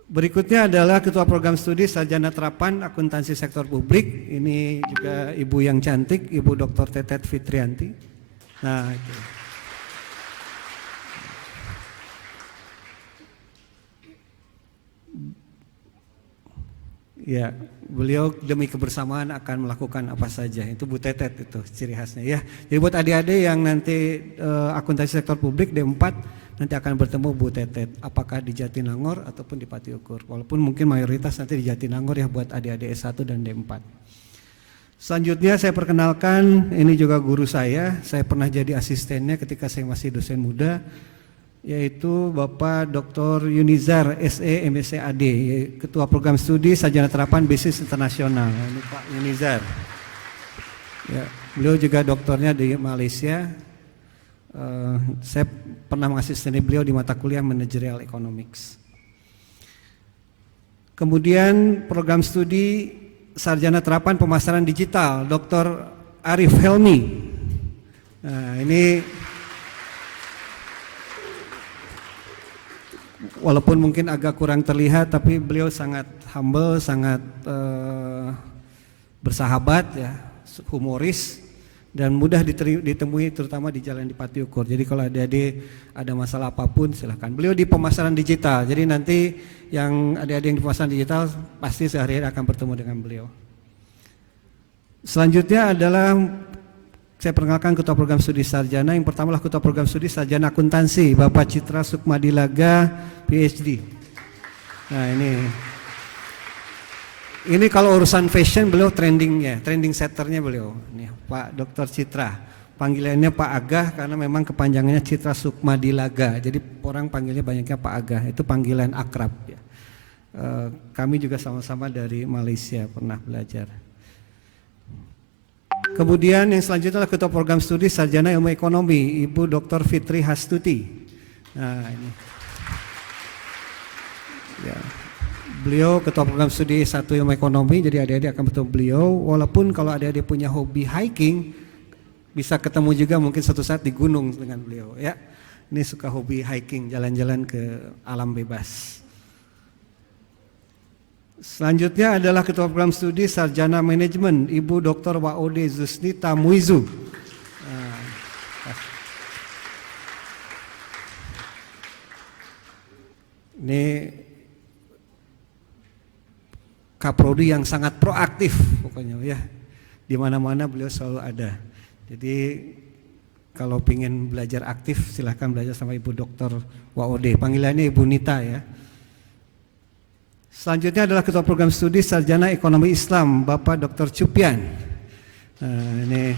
Berikutnya adalah Ketua Program Studi Sarjana Terapan Akuntansi Sektor Publik. Ini juga ibu yang cantik, Ibu Dr. Tetet Fitrianti. Nah, itu. Ya, beliau demi kebersamaan akan melakukan apa saja. Itu Bu Tetet itu ciri khasnya ya. Jadi buat adik-adik yang nanti akuntansi sektor publik D4 nanti akan bertemu Bu Tetet, apakah di Jatinangor ataupun di Pati Ukur. Walaupun mungkin mayoritas nanti di Jatinangor ya buat adik-adik S1 dan D4. Selanjutnya saya perkenalkan, ini juga guru saya pernah jadi asistennya ketika saya masih dosen muda, yaitu Bapak Dr. Yunizar SE MSc AD, Ketua Program Studi Sarjana Terapan Bisnis Internasional. Ini Pak Yunizar. Ya, beliau juga doktornya di Malaysia. Saya pernah mengasisteni beliau di mata kuliah Managerial Economics. Kemudian program studi Sarjana Terapan Pemasaran Digital, Dr. Arif Helmi. Nah, ini walaupun mungkin agak kurang terlihat, tapi beliau sangat humble, sangat bersahabat, ya, humoris, dan mudah ditemui terutama di jalan di Pati Ukur. Jadi kalau adik-adik ada masalah apapun silahkan. Beliau di pemasaran digital, jadi nanti yang adik-adik yang di pemasaran digital pasti sehari-hari akan bertemu dengan beliau. Selanjutnya adalah saya perkenalkan Ketua Program Studi Sarjana. Yang pertama adalah Ketua Program Studi Sarjana Akuntansi, Bapak Citra Sukmadilaga, PhD. Nah ini kalau urusan fashion beliau trending setternya beliau. Nih Pak Dr. Citra, panggilannya Pak Agah karena memang kepanjangannya Citra Sukmadilaga. Jadi orang panggilnya banyaknya Pak Agah, itu panggilan akrab. Ya. Kami juga sama-sama dari Malaysia pernah belajar. Kemudian yang selanjutnya adalah Ketua Program Studi Sarjana Ilmu Ekonomi, Ibu Dr. Fitri Hastuti. Nah ini, ya, beliau Ketua Program Studi 1 Ilmu Ekonomi, jadi adik-adik akan bertemu beliau. Walaupun kalau adik-adik punya hobi hiking, bisa ketemu juga mungkin suatu saat di gunung dengan beliau. Ya, ini suka hobi hiking, jalan-jalan ke alam bebas. Selanjutnya adalah Ketua Program Studi Sarjana Manajemen, Ibu Dr. Waode Zusnita Muizu. Ini Kaprodi yang sangat proaktif pokoknya ya. Di mana-mana beliau selalu ada. Jadi kalau ingin belajar aktif silahkan belajar sama Ibu Dr. Waode. Panggilannya Ibu Nita ya. Selanjutnya adalah Ketua Program Studi Sarjana Ekonomi Islam, Bapak Dr. Cupian. Nah, ini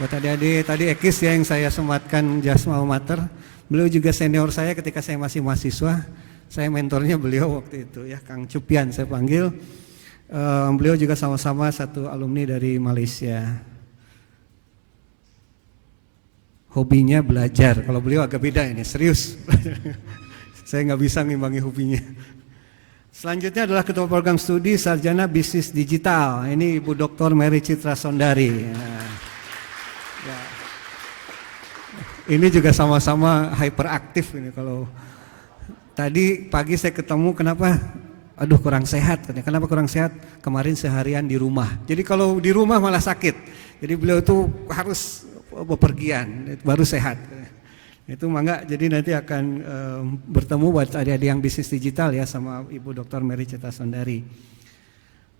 buat adik-adik tadi Ekis ya yang saya sematkan Jasma Mater. Beliau juga senior saya ketika saya masih mahasiswa. Saya mentornya beliau waktu itu ya, Kang Cupian saya panggil. Beliau juga sama-sama satu alumni dari Malaysia. Hobinya belajar. Kalau beliau agak beda ini, serius. Saya nggak bisa ngimbangi hobinya. Selanjutnya adalah Ketua Program Studi Sarjana Bisnis Digital. Ini Ibu Dr. Mary Citra Sondari. Ya. Ini juga sama-sama hyperaktif ini. Kalau tadi pagi saya ketemu, kenapa? Aduh kurang sehat. Kenapa kurang sehat? Kemarin seharian di rumah. Jadi kalau di rumah malah sakit. Jadi beliau itu harus bepergian, baru sehat. Itu mangga, jadi nanti akan bertemu buat adik-adik yang bisnis digital ya sama Ibu Dr. Mary Citra Sondari.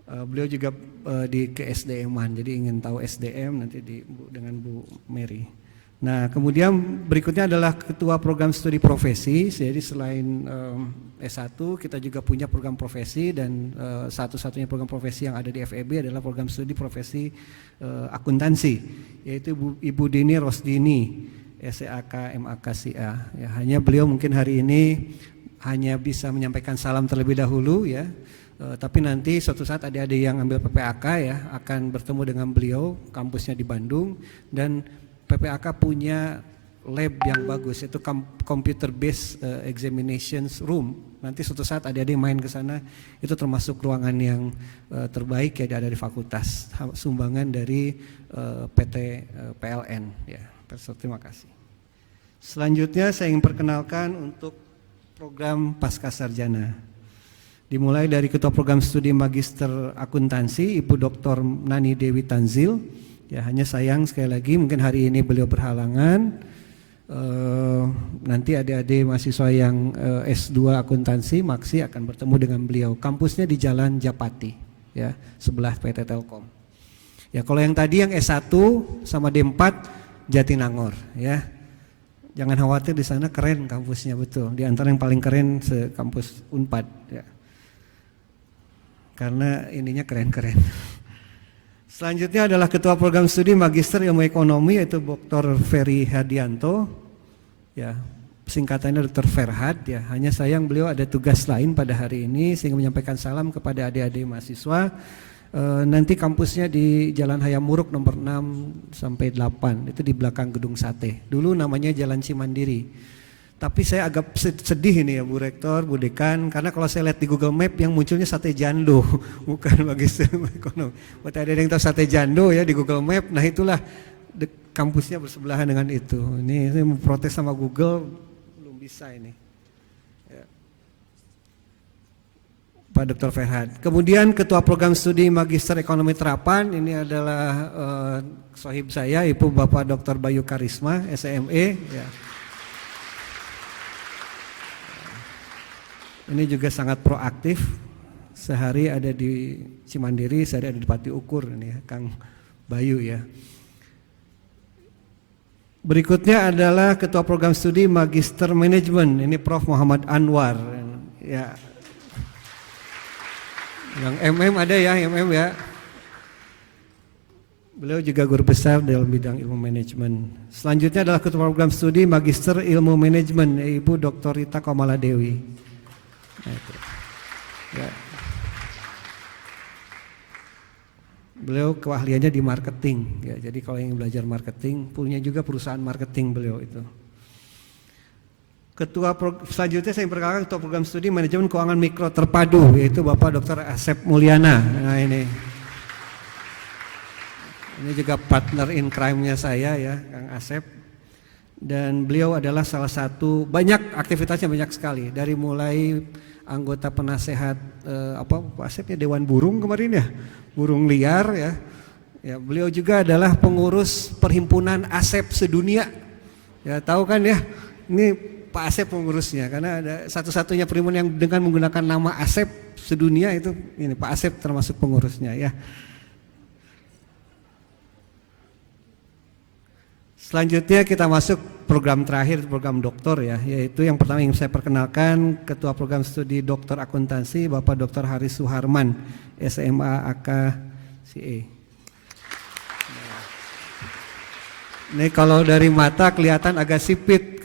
Beliau juga di ke-SDM-an, jadi ingin tahu SDM nanti dengan Bu Mary. Nah kemudian berikutnya adalah Ketua Program Studi Profesi. Jadi selain S1 kita juga punya program profesi, dan satu-satunya program profesi yang ada di FEB adalah program studi profesi akuntansi, yaitu Ibu Dini Rosdini, SEAK MAK CA. Ya, hanya beliau mungkin hari ini hanya bisa menyampaikan salam terlebih dahulu ya. Tapi nanti suatu saat adik-adik yang ambil PPAK ya akan bertemu dengan beliau, kampusnya di Bandung, dan PPAK punya lab yang bagus, itu computer based examinations room. Nanti suatu saat adik-adik main ke sana, itu termasuk ruangan yang terbaik ya ada di fakultas, sumbangan dari PT PLN ya. Terima kasih. Selanjutnya saya ingin perkenalkan untuk program Pascasarjana. Dimulai dari Ketua Program Studi Magister Akuntansi, Ibu Dr. Nani Dewi Tanzil. Ya, hanya sayang sekali lagi mungkin hari ini beliau berhalangan. Nanti adik-adik mahasiswa yang S2 Akuntansi, Maksi akan bertemu dengan beliau. Kampusnya di Jalan Japati, ya, sebelah PT Telkom. Ya, kalau yang tadi yang S1 sama D4 Jatinangor, ya. Jangan khawatir, di sana keren kampusnya, betul. Di antara yang paling keren sekampus Unpad, ya. Karena ininya keren-keren. Selanjutnya adalah Ketua Program Studi Magister Ilmu Ekonomi, yaitu Dr. Ferry Hadianto. Ya, singkatannya Dr. Ferhad, ya. Hanya sayang beliau ada tugas lain pada hari ini sehingga menyampaikan salam kepada adik-adik mahasiswa. Nanti kampusnya di Jalan Hayam Wuruk nomor 6 sampai 8, itu di belakang Gedung Sate. Dulu namanya Jalan Cimandiri. Tapi saya agak sedih ini ya Bu Rektor, Bu Dekan, karena kalau saya lihat di Google Map yang munculnya Sate Jando, bukan Magister Ekonomi. Buat ada yang tahu Sate Jando ya di Google Map, nah itulah kampusnya bersebelahan dengan itu. Ini saya mau protes sama Google, belum bisa ini. Ya. Pak Dr. Ferhad. Kemudian Ketua Program Studi Magister Ekonomi Terapan, ini adalah sohib saya, Ibu Bapak Dr. Bayu Karisma, SME. Ya. Ini juga sangat proaktif, sehari ada di Cimandiri, sehari ada di Pati Ukur, ini ya, Kang Bayu ya. Berikutnya adalah Ketua Program Studi Magister Manajemen, ini Prof. Muhammad Anwar. Ya. Yang MM ada ya, MM ya. Beliau juga guru besar dalam bidang ilmu manajemen. Selanjutnya adalah Ketua Program Studi Magister Ilmu Manajemen, Ibu Dr. Rita Komala Dewi. Nah, itu. Ya. Beliau keahliannya di marketing, ya. Jadi kalau ingin belajar marketing, punya juga perusahaan marketing beliau itu. Selanjutnya saya perkenalkan Ketua Program Studi Manajemen Keuangan Mikro Terpadu, yaitu Bapak Dr. Asep Mulyana. Nah ini juga partner in crime-nya saya ya, Kang Asep. Dan beliau adalah salah satu, banyak aktivitasnya banyak sekali, dari mulai anggota penasehat Pak Asepnya Dewan Burung kemarin ya, burung liar ya. Ya, beliau juga adalah pengurus Perhimpunan Asep Sedunia. Ya, tahu kan ya? Ini Pak Asep pengurusnya, karena ada satu-satunya perhimpunan yang dengan menggunakan nama Asep Sedunia itu ini Pak Asep termasuk pengurusnya ya. Selanjutnya kita masuk program terakhir, program doktor ya, yaitu yang pertama yang saya perkenalkan Ketua Program Studi Doktor Akuntansi Bapak Dr. Haris Suharman, SMA AK CE. Ini kalau dari mata kelihatan agak sipit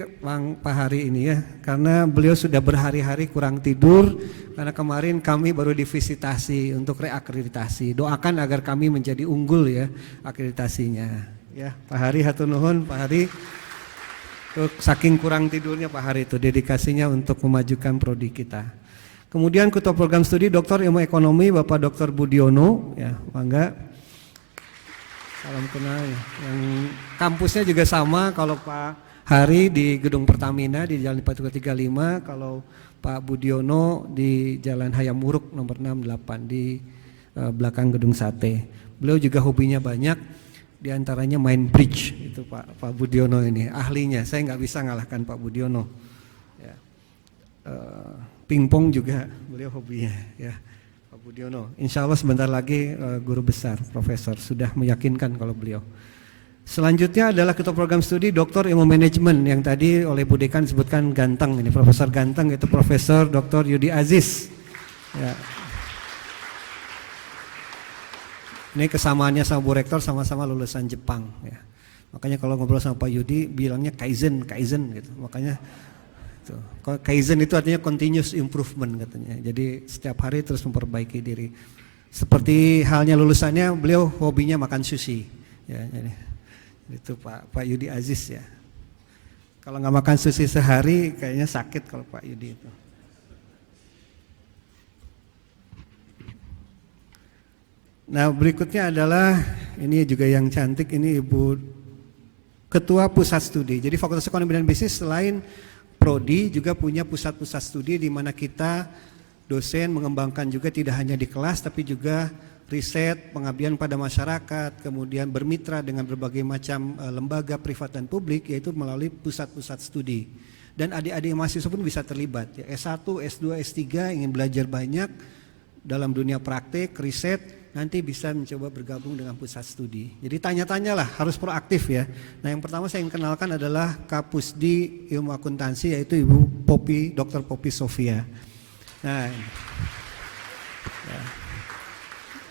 Pak Hari ini ya, karena beliau sudah berhari-hari kurang tidur, karena kemarin kami baru divisitasi untuk reakreditasi. Doakan agar kami menjadi unggul ya akreditasinya. Ya, Pak Hari hatur nuhun, Pak Hari. Saking kurang tidurnya Pak Hari itu, dedikasinya untuk memajukan prodi kita. Kemudian Ketua Program Studi Doktor Ilmu Ekonomi Bapak Dr. Budiono, ya, bangga. Salam kenal ya. Yang kampusnya juga sama, kalau Pak Hari di Gedung Pertamina di Jalan Patuka 35, kalau Pak Budiono di Jalan Hayam Wuruk nomor 68 di belakang Gedung Sate. Beliau juga hobinya banyak. Di antaranya main bridge, itu Pak Budiono ini ahlinya. Saya nggak bisa ngalahkan Pak Budiono. Ya. Pingpong juga beliau hobinya ya, Pak Budiono. Insya Allah sebentar lagi guru besar, profesor, sudah meyakinkan kalau beliau. Selanjutnya adalah Ketua Program Studi Doktor Ilmu Manajemen yang tadi oleh Bu Dekan disebutkan ganteng ini, Profesor ganteng, itu Profesor Dr. Yudi Aziz. Ya. Ini kesamaannya sama Bu Rektor, sama-sama lulusan Jepang ya. Makanya kalau ngobrol sama Pak Yudi bilangnya kaizen gitu. Makanya gitu. Kaizen itu artinya continuous improvement katanya. Jadi setiap hari terus memperbaiki diri. Seperti halnya lulusannya, beliau hobinya makan sushi. Ya, jadi itu Pak Yudi Aziz ya. Kalau nggak makan sushi sehari, kayaknya sakit kalau Pak Yudi itu. Nah berikutnya adalah ini juga yang cantik, ini Ibu Ketua Pusat Studi. Jadi Fakultas Ekonomi dan Bisnis selain Prodi juga punya pusat-pusat studi di mana kita dosen mengembangkan juga tidak hanya di kelas tapi juga riset, pengabdian pada masyarakat, kemudian bermitra dengan berbagai macam lembaga privat dan publik yaitu melalui pusat-pusat studi. Dan adik-adik mahasiswa pun bisa terlibat ya, S1, S2, S3 ingin belajar banyak dalam dunia praktik, riset, nanti bisa mencoba bergabung dengan pusat studi. Jadi tanya-tanyalah, harus proaktif ya. Nah yang pertama saya ingin kenalkan adalah Kapusdi Ilmu Akuntansi yaitu Ibu Popi, Dr. Popi Sofia. Nah, ya.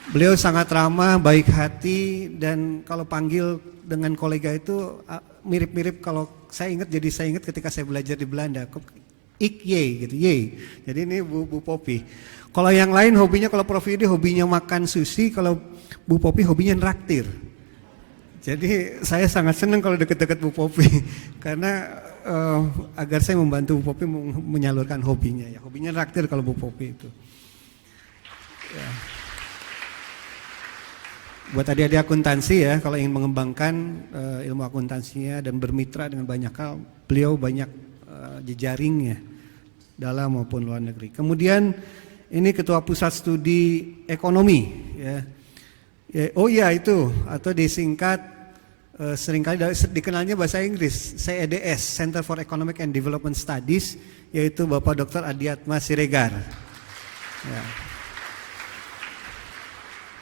Beliau sangat ramah, baik hati, dan kalau panggil dengan kolega itu mirip-mirip kalau saya ingat ketika saya belajar di Belanda, ik-ye gitu, ye. Jadi ini Bu Popi. Kalau yang lain hobinya, kalau Prof Yudi hobinya makan sushi, kalau Bu Popi hobinya nraktir. Jadi saya sangat senang kalau dekat-dekat Bu Popi karena agar saya membantu Bu Popi menyalurkan hobinya ya. Hobinya nraktir kalau Bu Popi itu. Ya. Buat adik-adik akuntansi ya, kalau ingin mengembangkan ilmu akuntansinya dan bermitra dengan banyak hal, beliau banyak jejaringnya dalam maupun luar negeri. Kemudian ini Ketua Pusat Studi Ekonomi ya. Oh iya itu, atau disingkat seringkali dikenalnya bahasa Inggris, CEDS, Center for Economic and Development Studies, yaitu Bapak Dr. Adiatma Siregar ya.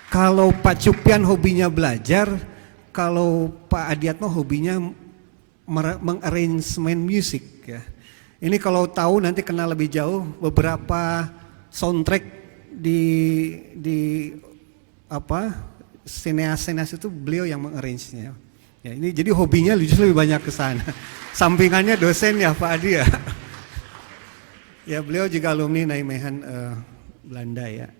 Kalau Pak Cupian hobinya belajar, kalau Pak Adiatma hobinya mengarrangement musik ya. Ini kalau tahu nanti kenal lebih jauh, beberapa soundtrack di apa sineas itu beliau yang mengarrange-nya. Ya, ini jadi hobinya justru lebih banyak ke sana. Sampingannya dosen ya Pak Adi ya. Ya beliau juga alumni Nijmegen Belanda ya.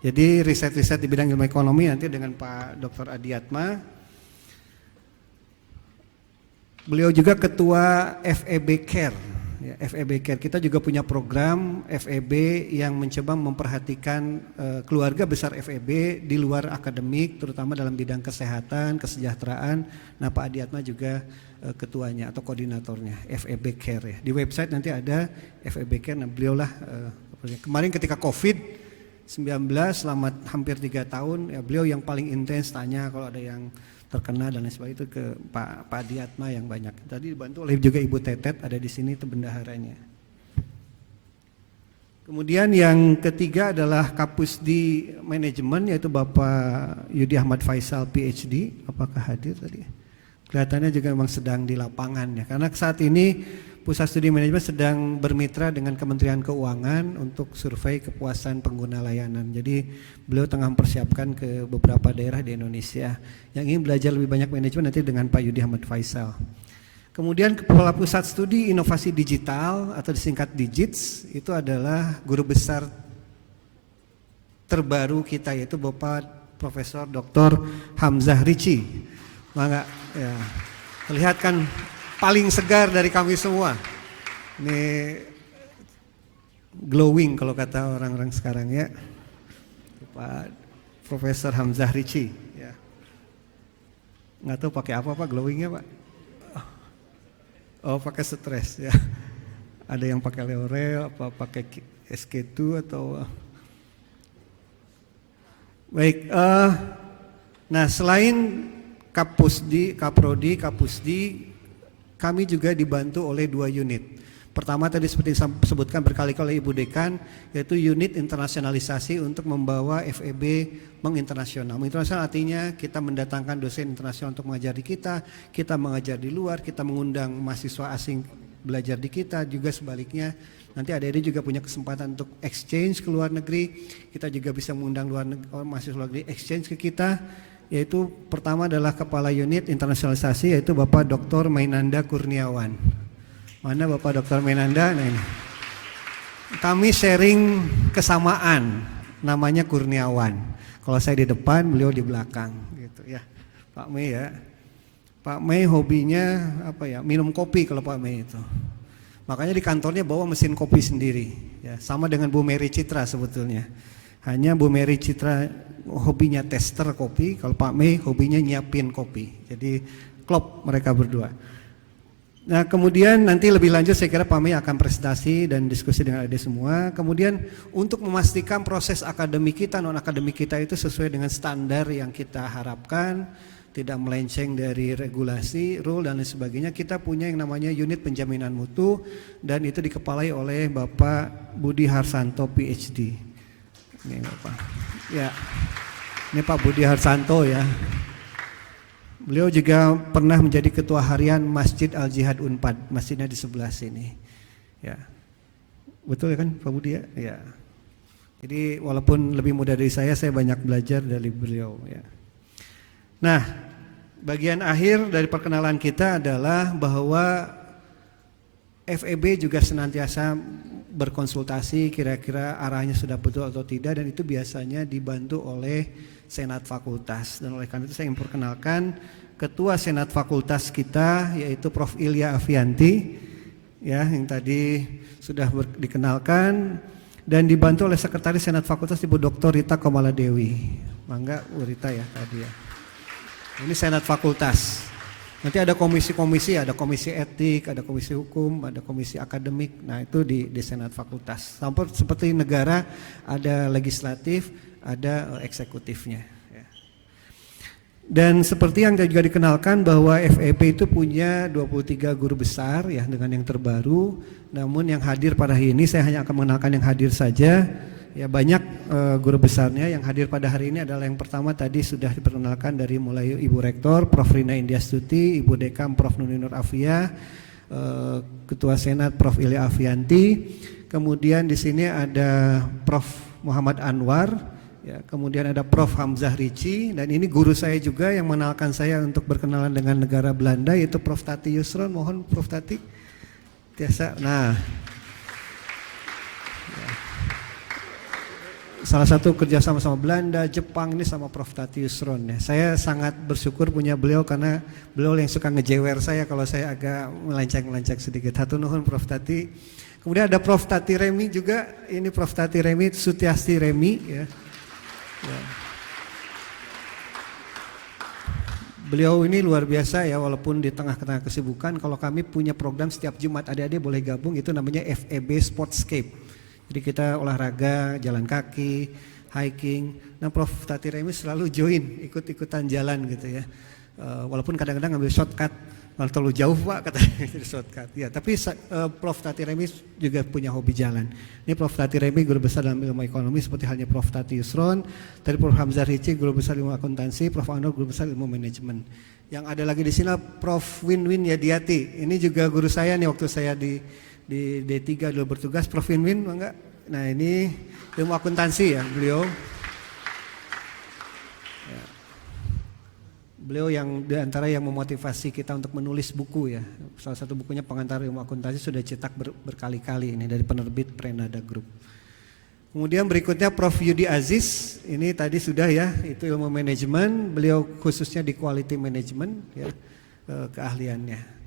Jadi riset-riset di bidang ilmu ekonomi nanti dengan Pak Dr. Adiatma. Beliau juga ketua FEB Care. Ya, FEB Care kita juga punya program FEB yang mencoba memperhatikan keluarga besar FEB di luar akademik, terutama dalam bidang kesehatan, kesejahteraan. Nah Pak Adiatma juga ketuanya atau koordinatornya FEB Care ya. Di website nanti ada FEB Care. Nah beliaulah kemarin ketika COVID-19 selama hampir 3 tahun ya beliau yang paling intens tanya kalau ada yang terkena dan lain sebagainya itu ke Pak Adiatma yang banyak. Tadi dibantu oleh juga Ibu Tetet ada di sini itu bendaharanya. Kemudian yang ketiga adalah Kapusdi Manajemen yaitu Bapak Yudi Ahmad Faisal PhD. Apakah hadir tadi? Kelihatannya juga memang sedang di lapangan ya. Karena saat ini Pusat Studi Manajemen sedang bermitra dengan Kementerian Keuangan untuk survei kepuasan pengguna layanan. Jadi beliau tengah mempersiapkan ke beberapa daerah di Indonesia yang ingin belajar lebih banyak manajemen nanti dengan Pak Yudi Ahmad Faisal. Kemudian Kepala Pusat Studi Inovasi Digital atau disingkat DIGITS itu adalah guru besar terbaru kita yaitu Bapak Profesor Dr. Hamzah Rici. Maka ya, terlihat kan paling segar dari kami semua. Ini glowing kalau kata orang-orang sekarang ya. Pak Profesor Hamzah Rici ya. Nggak tahu pakai apa Pak glowingnya Pak? Oh pakai stres ya. Ada yang pakai L'Oreal, apa pakai SK2 atau baik. Nah selain Kapusdi, Kaprodi, Kapusdi, kami juga dibantu oleh 2 unit. Pertama tadi seperti disebutkan berkali-kali oleh Ibu Dekan, yaitu unit internasionalisasi untuk membawa FEB menginternasional. Menginternasional artinya kita mendatangkan dosen internasional untuk mengajar di kita mengajar di luar, kita mengundang mahasiswa asing belajar di kita, juga sebaliknya. Nanti adik-adik juga punya kesempatan untuk exchange ke luar negeri, kita juga bisa mengundang mahasiswa luar negeri exchange ke kita. Yaitu pertama adalah Kepala Unit Internasionalisasi yaitu Bapak Dr. Mainanda Kurniawan. Mana Bapak Dr. Menanda? Nah ini. Kami sharing kesamaan, namanya Kurniawan. Kalau saya di depan, beliau di belakang, gitu ya. Pak Mei ya. Pak Mei hobinya apa ya? Minum kopi kalau Pak Mei itu. Makanya di kantornya bawa mesin kopi sendiri. Ya, sama dengan Bu Mary Citra sebetulnya. Hanya Bu Mary Citra hobinya tester kopi, kalau Pak Mei hobinya nyiapin kopi. Jadi klop mereka berdua. Nah kemudian nanti lebih lanjut saya kira Pak Mei akan presentasi dan diskusi dengan adik semua. Kemudian untuk memastikan proses akademik kita, non akademik kita itu sesuai dengan standar yang kita harapkan, tidak melenceng dari regulasi, rule dan lain sebagainya, kita punya yang namanya unit penjaminan mutu dan itu dikepalai oleh Bapak Budi Harsanto PhD. Ini Bapak. Ya. Ini Pak Budi Harsanto ya. Beliau juga pernah menjadi ketua harian Masjid Al Jihad Unpad, masjidnya di sebelah sini. Ya. Betul ya kan Pak Budi ya? Ya. Jadi walaupun lebih muda dari saya banyak belajar dari beliau ya. Nah, bagian akhir dari perkenalan kita adalah bahwa FEB juga senantiasa berkonsultasi kira-kira arahnya sudah betul atau tidak dan itu biasanya dibantu oleh Senat Fakultas. Dan oleh karena itu saya ingin perkenalkan Ketua Senat Fakultas kita yaitu Prof. Ilya Afianti ya, yang tadi sudah dikenalkan dan dibantu oleh Sekretaris Senat Fakultas Ibu Dr. Rita Komaladewi. Mangga Bu Rita ya tadi ya. Ini Senat Fakultas. Nanti ada komisi-komisi, ada komisi etik, ada komisi hukum, ada komisi akademik. Nah itu di Senat Fakultas. Sampai seperti negara ada legislatif, ada eksekutifnya. Ya. Dan seperti yang juga dikenalkan bahwa FEP itu punya 23 guru besar ya dengan yang terbaru. Namun yang hadir pada hari ini saya hanya akan mengenalkan yang hadir saja. Ya banyak guru besarnya yang hadir pada hari ini adalah yang pertama tadi sudah diperkenalkan dari mulai Ibu Rektor Prof. Rina Indiastuti, Ibu Dekam Prof. Nuninur Afia, Ketua Senat Prof. Ilya Afianti, kemudian di sini ada Prof. Muhammad Anwar, ya, kemudian ada Prof. Hamzah Rici dan ini guru saya juga yang mengenalkan saya untuk berkenalan dengan negara Belanda yaitu Prof. Tati Yusron. Mohon Prof. Tati. Biasa. Nah. Salah satu kerja sama Belanda, Jepang ini sama Prof. Tati Yusron ya. Saya sangat bersyukur punya beliau karena beliau yang suka ngejewer saya kalau saya agak melenceng-melenceng sedikit. Hatur nuhun Prof. Tati. Kemudian ada Prof. Tati Remi juga. Ini Prof. Tati Remi Sutiasti Remi ya. Ya. Beliau ini luar biasa ya walaupun di tengah-tengah kesibukan. Kalau kami punya program setiap Jumat adik-adik boleh gabung itu namanya FEB Sportscape. Jadi kita olahraga, jalan kaki, hiking. Nah Prof. Tati Remi selalu join, ikut-ikutan jalan gitu ya. Walaupun kadang-kadang ngambil shortcut, malah terlalu jauh Pak katanya shortcut. Ya, tapi Prof. Tati Remi juga punya hobi jalan. Ini Prof. Tati Remi guru besar dalam ilmu ekonomi seperti halnya Prof. Tati Yusron. Tadi Prof. Hamzah Rici guru besar ilmu akuntansi, Prof. Anwar guru besar ilmu manajemen. Yang ada lagi di sini Prof. Winwin Yadiati. Ini juga guru saya nih waktu saya di D3 dulu bertugas. Prof. Winwin enggak? Nah ini ilmu akuntansi ya beliau. Ya. Beliau yang diantara yang memotivasi kita untuk menulis buku ya. Salah satu bukunya Pengantar Ilmu Akuntansi sudah cetak berkali-kali ini dari penerbit Prenada Group. Kemudian berikutnya Prof. Yudi Aziz, ini tadi sudah ya, itu ilmu manajemen, beliau khususnya di quality management ya, keahliannya.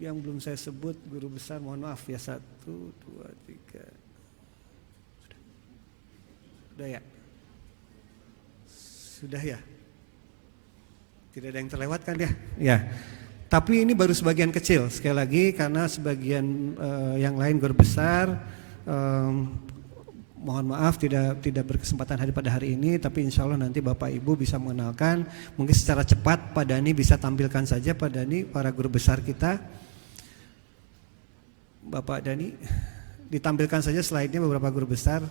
Yang belum saya sebut guru besar, mohon maaf ya, 1, 2, 3. Sudah ya? Sudah ya? Tidak ada yang terlewatkan ya? Ya. Tapi ini baru sebagian kecil, sekali lagi karena sebagian yang lain guru besar, mohon maaf tidak berkesempatan hadir pada hari ini, tapi insya Allah nanti Bapak Ibu bisa mengenalkan, mungkin secara cepat Pak Dhani bisa tampilkan saja Pak Dhani, para guru besar kita. Bapak Dhani, ditampilkan saja slide-nya beberapa guru besar,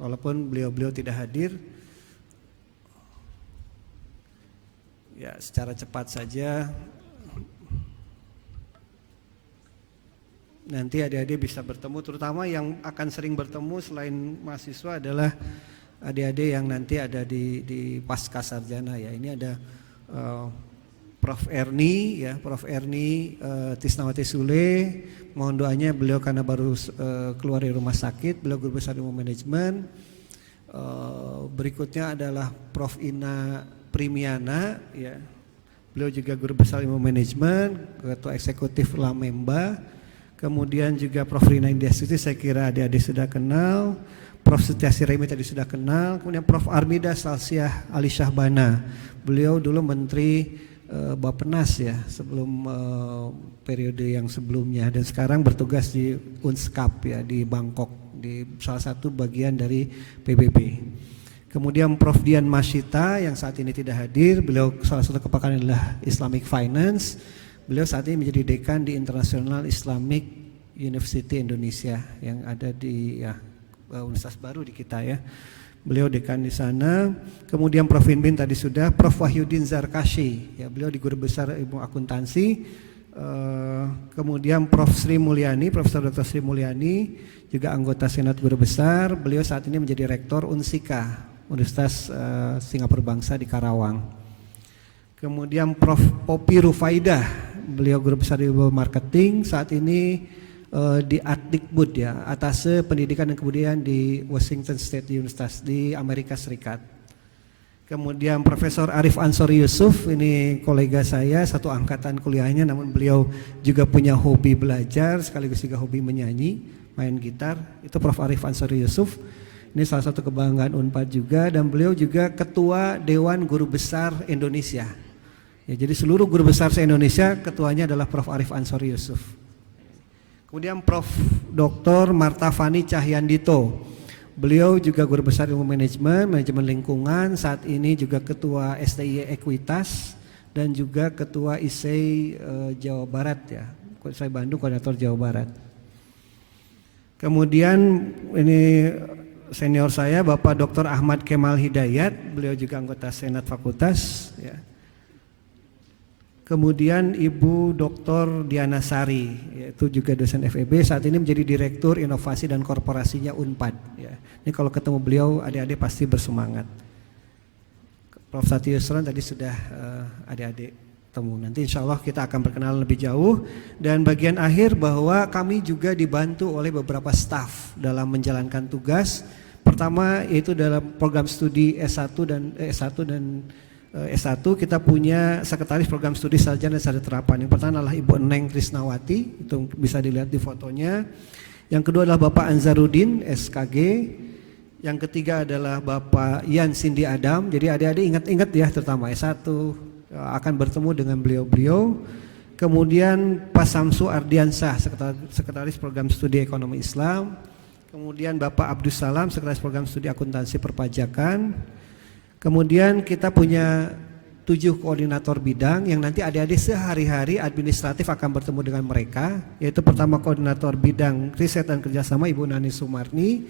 walaupun beliau-beliau tidak hadir. Ya, secara cepat saja. Nanti adik-adik bisa bertemu, terutama yang akan sering bertemu selain mahasiswa adalah adik-adik yang nanti ada di pasca sarjana ya. Ini ada Prof. Erni, ya, Prof. Erni Tisnawati Sule, mohon doanya beliau karena baru keluar dari rumah sakit, beliau guru besar ilmu manajemen. Berikutnya adalah Prof. Ina Primiana, ya, beliau juga guru besar ilmu manajemen, ketua eksekutif Lamemba. Kemudian juga Prof. Rina Indiastuti, saya kira adik-adik sudah kenal. Prof. Setiasi Remi tadi sudah kenal. Kemudian Prof. Armida Salsiah Ali Syahbana, beliau dulu Menteri Bappenas ya sebelum periode yang sebelumnya, dan sekarang bertugas di Unskap ya di Bangkok, di salah satu bagian dari PBB. Kemudian Prof. Dian Masyita yang saat ini tidak hadir, beliau salah satu kepakaran adalah Islamic Finance. Beliau saat ini menjadi dekan di International Islamic University Indonesia yang ada di ya, Universitas baru di kita ya. Beliau dekan di sana. Kemudian Prof. Inbin tadi sudah, Prof. Wahyudin Zarkashi, ya beliau di guru besar ilmu akuntansi. Kemudian Prof. Sri Mulyani, Profesor Dr. Sri Mulyani, juga anggota Senat Guru Besar. Beliau saat ini menjadi Rektor Unsika, Universitas Singapura Bangsa di Karawang. Kemudian Prof. Popi Rufaidah, beliau guru besar ilmu marketing, saat ini di Adikbud ya, Atase Pendidikan dan Kebudayaan di Washington State University di Amerika Serikat. Kemudian Profesor Arif Ansori Yusuf, ini kolega saya, satu angkatan kuliahnya, namun beliau juga punya hobi belajar sekaligus juga hobi menyanyi, main gitar. Itu Prof. Arif Ansori Yusuf. Ini salah satu kebanggaan Unpad juga, dan beliau juga Ketua Dewan Guru Besar Indonesia. Ya, jadi seluruh guru besar se-Indonesia ketuanya adalah Prof. Arif Ansori Yusuf. Kemudian Prof. Dr. Marta Fani Cahyandito, beliau juga guru besar ilmu manajemen, manajemen lingkungan, saat ini juga ketua STI Ekuitas dan juga ketua ISEI Jawa Barat ya, saya Bandung koordinator Jawa Barat. Kemudian ini senior saya Bapak Dr. Ahmad Kemal Hidayat, beliau juga anggota Senat Fakultas ya. Kemudian Ibu Dr. Diana Sari, yaitu juga dosen FEB, saat ini menjadi Direktur Inovasi dan Korporasinya Unpad. Ya. Ini kalau ketemu beliau, adik-adik pasti bersemangat. Prof. Sati Yusron tadi sudah adik-adik temu. Nanti insya Allah kita akan berkenalan lebih jauh. Dan bagian akhir bahwa kami juga dibantu oleh beberapa staf dalam menjalankan tugas. Pertama yaitu dalam program studi S1 dan S1 kita punya sekretaris program studi sarjana dan sarjana terapan. Yang pertama adalah Ibu Eneng Krisnawati, itu bisa dilihat di fotonya. Yang kedua adalah Bapak Anzarudin SKG. Yang ketiga adalah Bapak Yan Cindy Adam. Jadi adik-adik ingat-ingat ya, terutama S1 akan bertemu dengan beliau-beliau. Kemudian Pak Samsu Ardiansah, sekretaris program studi ekonomi Islam. Kemudian Bapak Abdus Salam, sekretaris program studi akuntansi perpajakan. Kemudian kita punya 7 koordinator bidang yang nanti adik-adik sehari-hari administratif akan bertemu dengan mereka, yaitu pertama koordinator bidang riset dan kerjasama Ibu Nani Sumarni,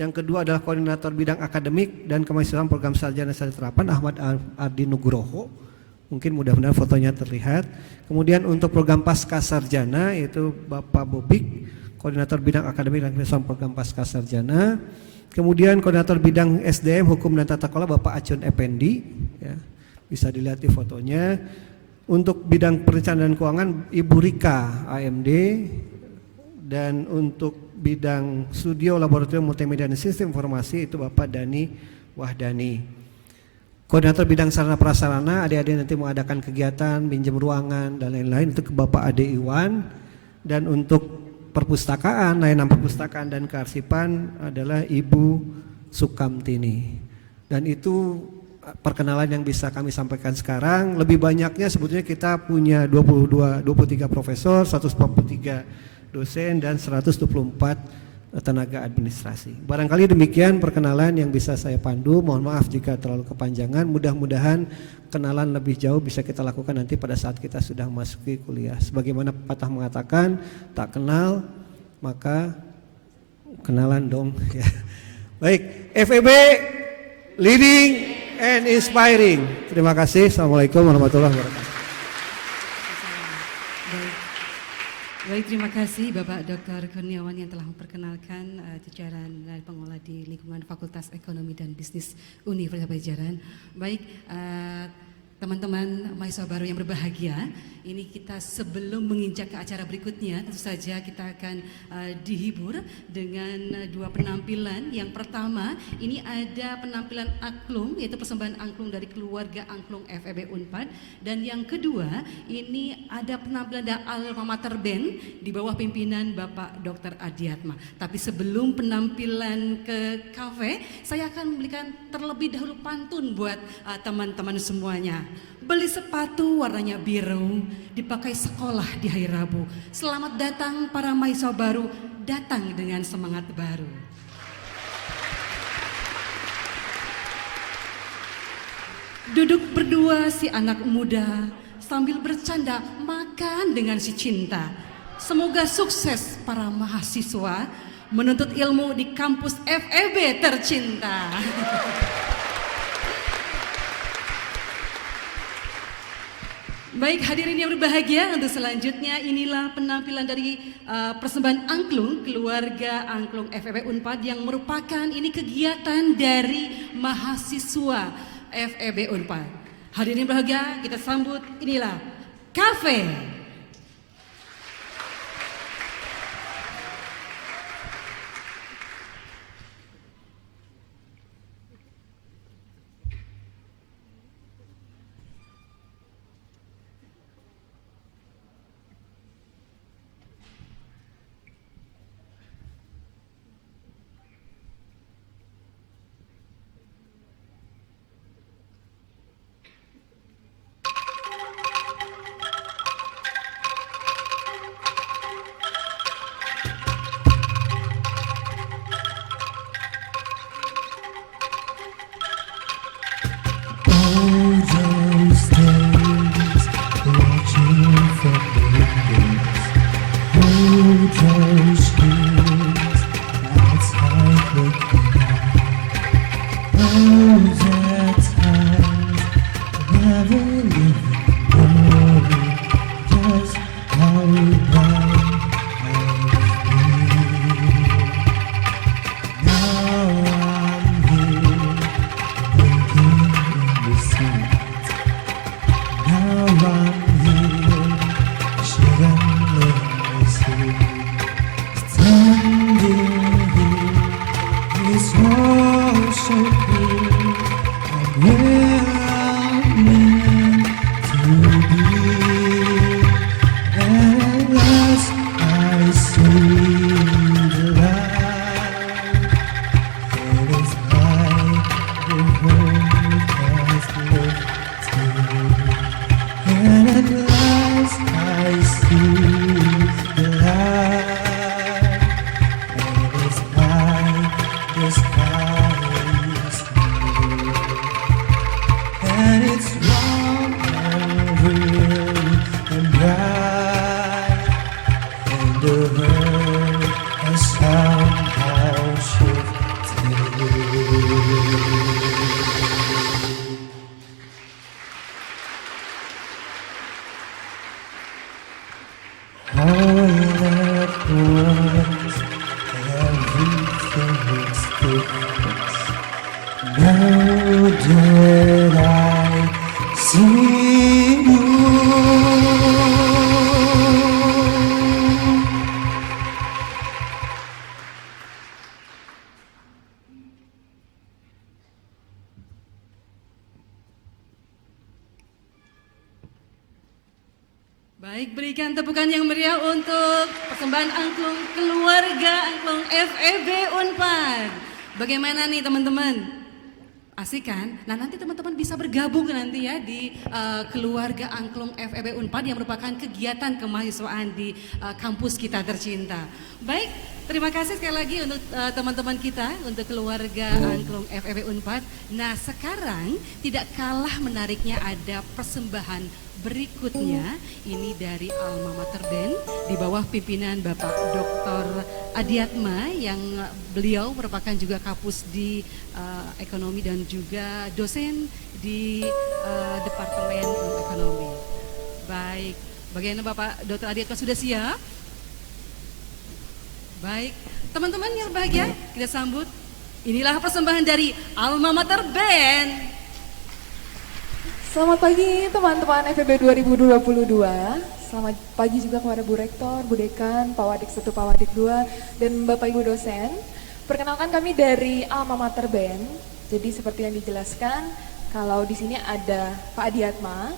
yang kedua adalah koordinator bidang akademik dan kemahasiswaan program sarjana dan terapan Ahmad Ardi Nugroho, mungkin mudah-mudahan fotonya terlihat. Kemudian untuk program pasca sarjana yaitu Bapak Bobik, koordinator bidang akademik dan kemahasiswaan program pasca sarjana. Kemudian koordinator bidang SDM Hukum dan Tata Kelola Bapak Acun Effendi, ya, bisa dilihat di fotonya. Untuk bidang perencanaan keuangan Ibu Rika AMD, dan untuk bidang studio laboratorium multimedia dan sistem informasi itu Bapak Dani Wahdani. Koordinator bidang sarana prasarana, adik-adik nanti mengadakan kegiatan pinjam ruangan dan lain-lain itu ke Bapak Ade Iwan. Dan untuk perpustakaan, layanan perpustakaan dan kearsipan adalah Ibu Sukamtini. Dan itu perkenalan yang bisa kami sampaikan sekarang. Lebih banyaknya sebetulnya kita punya 23 profesor, 143 dosen dan 124 tenaga administrasi. Barangkali demikian perkenalan yang bisa saya pandu. Mohon maaf jika terlalu kepanjangan. Mudah-mudahan kenalan lebih jauh bisa kita lakukan nanti pada saat kita sudah memasuki kuliah. Sebagaimana pepatah mengatakan, tak kenal maka kenalan dong. Ya. Baik, FEB leading and inspiring. Terima kasih. Assalamualaikum warahmatullahi wabarakatuh. Baik, terima kasih Bapak Dr. Kurniawan yang telah memperkenalkan jajaran dan pengelola di lingkungan Fakultas Ekonomi dan Bisnis Universitas Pajajaran. Baik, Teman-teman mahasiswa baru yang berbahagia, ini kita sebelum menginjak ke acara berikutnya, tentu saja kita akan dihibur dengan dua penampilan. Yang pertama, ini ada penampilan angklung, yaitu persembahan angklung dari keluarga angklung FEB Unpad. Dan yang kedua, ini ada penampilan dari Alma Mater Band di bawah pimpinan Bapak Dr. Adiatma. Tapi sebelum penampilan ke kafe, saya akan memberikan terlebih dahulu pantun buat teman-teman semuanya. Beli sepatu warnanya biru, dipakai sekolah di hari Rabu. Selamat datang para mahasiswa baru, datang dengan semangat baru. Duduk berdua si anak muda, sambil bercanda makan dengan si cinta. Semoga sukses para mahasiswa menuntut ilmu di kampus FEB tercinta. Baik, hadirin yang berbahagia, untuk selanjutnya inilah penampilan dari persembahan angklung keluarga angklung FEB Unpad yang merupakan ini kegiatan dari mahasiswa FEB Unpad. Hadirin berbahagia, kita sambut inilah kafe. Baik, berikan tepukan yang meriah untuk persembahan angklung keluarga angklung FEB Unpad. Bagaimana nih teman-teman? Asik kan? Nah, nanti teman-teman bisa bergabung nanti ya di keluarga angklung FEB Unpad yang merupakan kegiatan kemahasiswaan di kampus kita tercinta. Baik, terima kasih sekali lagi untuk teman-teman kita, untuk keluarga angklung FEB Unpad. Nah, sekarang tidak kalah menariknya ada persembahan berikutnya, ini dari Alma Mater Band di bawah pimpinan Bapak Dr. Adiatma yang beliau merupakan juga kapus di ekonomi dan juga dosen di Departemen Ilmu Ekonomi. Baik, bagaimana Bapak Dr. Adiatma, sudah siap? Baik, teman-teman yang berbahagia, kita sambut. Inilah persembahan dari Alma Mater Band. Selamat pagi teman-teman FEB 2022. Selamat pagi juga kepada Bu Rektor, Bu Dekan, Pak Wadik 1, Pak Wadik 2, dan Bapak Ibu dosen. Perkenalkan kami dari Alma Mater Band. Jadi seperti yang dijelaskan, kalau di sini ada Pak Adiatma,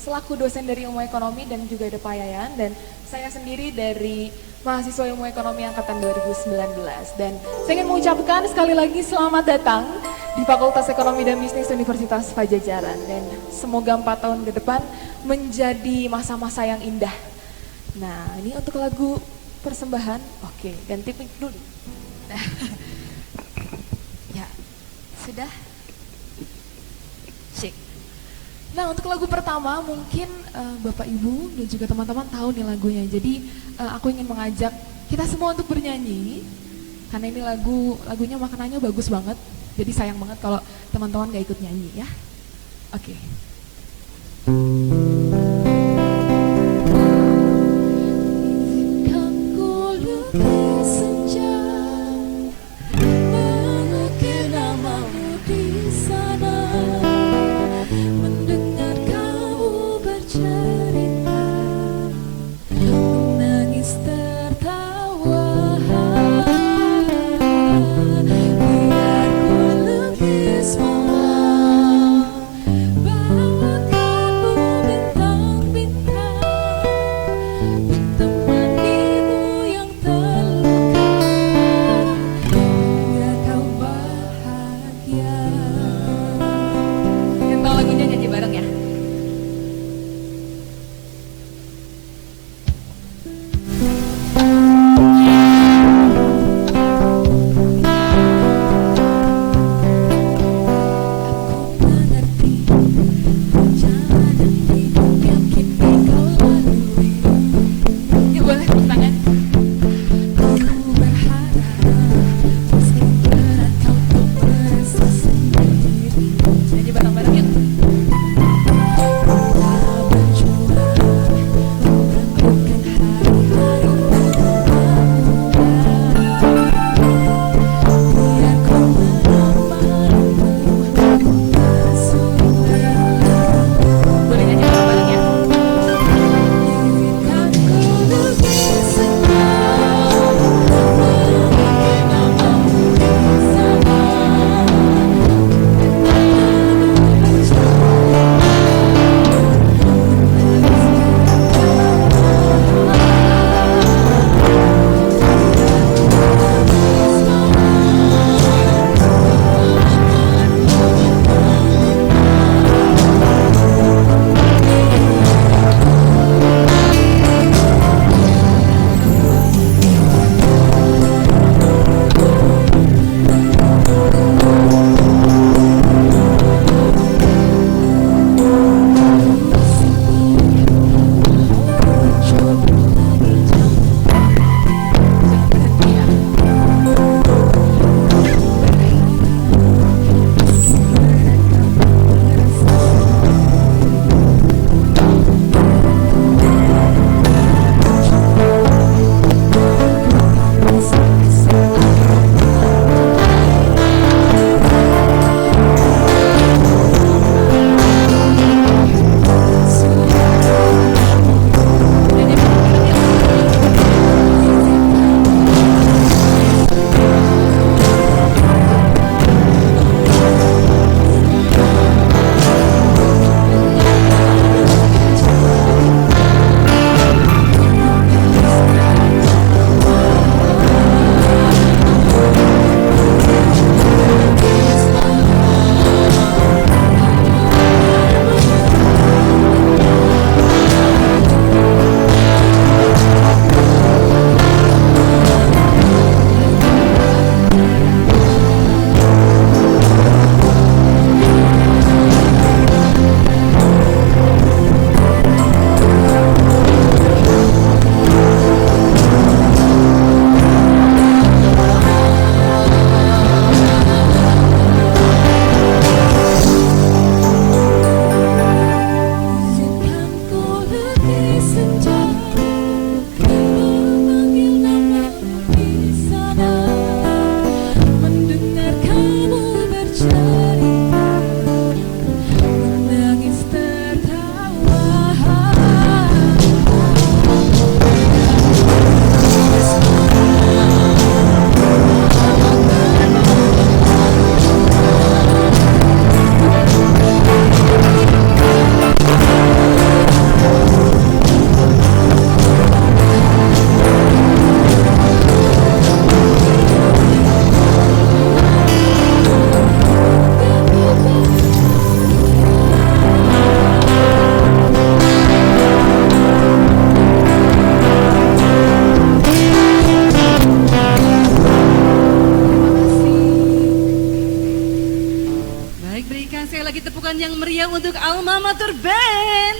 selaku dosen dari Ilmu Ekonomi dan juga ada Pak Yayan, dan saya sendiri dari mahasiswa Ilmu Ekonomi Angkatan 2019. Dan saya ingin mengucapkan sekali lagi selamat datang di Fakultas Ekonomi dan Bisnis Universitas Pajajaran. Dan semoga 4 tahun ke depan menjadi masa-masa yang indah. Nah, ini untuk lagu persembahan. Oke, ganti mic dulu. Nah, ya, sudah. Cek. Nah, untuk lagu pertama mungkin Bapak Ibu dan juga teman-teman tahu nih lagunya. Jadi aku ingin mengajak kita semua untuk bernyanyi karena ini lagunya maknanya bagus banget. Jadi sayang banget kalau teman-teman gak ikut nyanyi ya. Oke. Izinkan ku lukis senja, mengukir namamu di sana, mendengar kamu bercerita, menangis tertawa. Biar ku lukis semua, bawakan bumi tangan yang meriah untuk Alma Mater Band.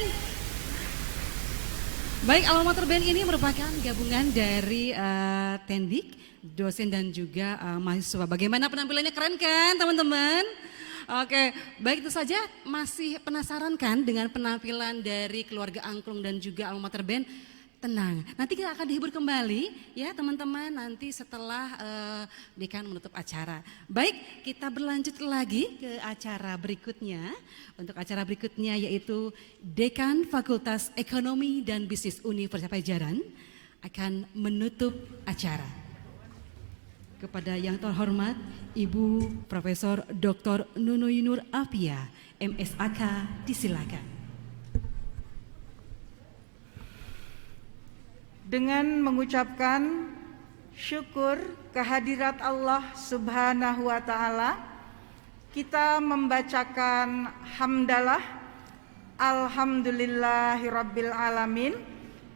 Baik, Alma Mater Band ini merupakan gabungan dari Tendik, dosen dan juga mahasiswa. Bagaimana penampilannya, keren kan teman-teman? Oke, baik, itu saja. Masih penasaran kan dengan penampilan dari keluarga angklung dan juga Alma Mater Band? Tenang, nanti kita akan dihibur kembali ya teman-teman nanti setelah dekan menutup acara. Baik, kita berlanjut lagi ke acara berikutnya. Untuk acara berikutnya yaitu Dekan Fakultas Ekonomi dan Bisnis Universitas Pajajaran akan menutup acara. Kepada yang terhormat Ibu Profesor Dr. Nunuyinur Apia, MSAK, disilakan. Dengan mengucapkan syukur kehadirat Allah Subhanahu wa Ta'ala, kita membacakan hamdalah Alhamdulillahirabbil alamin.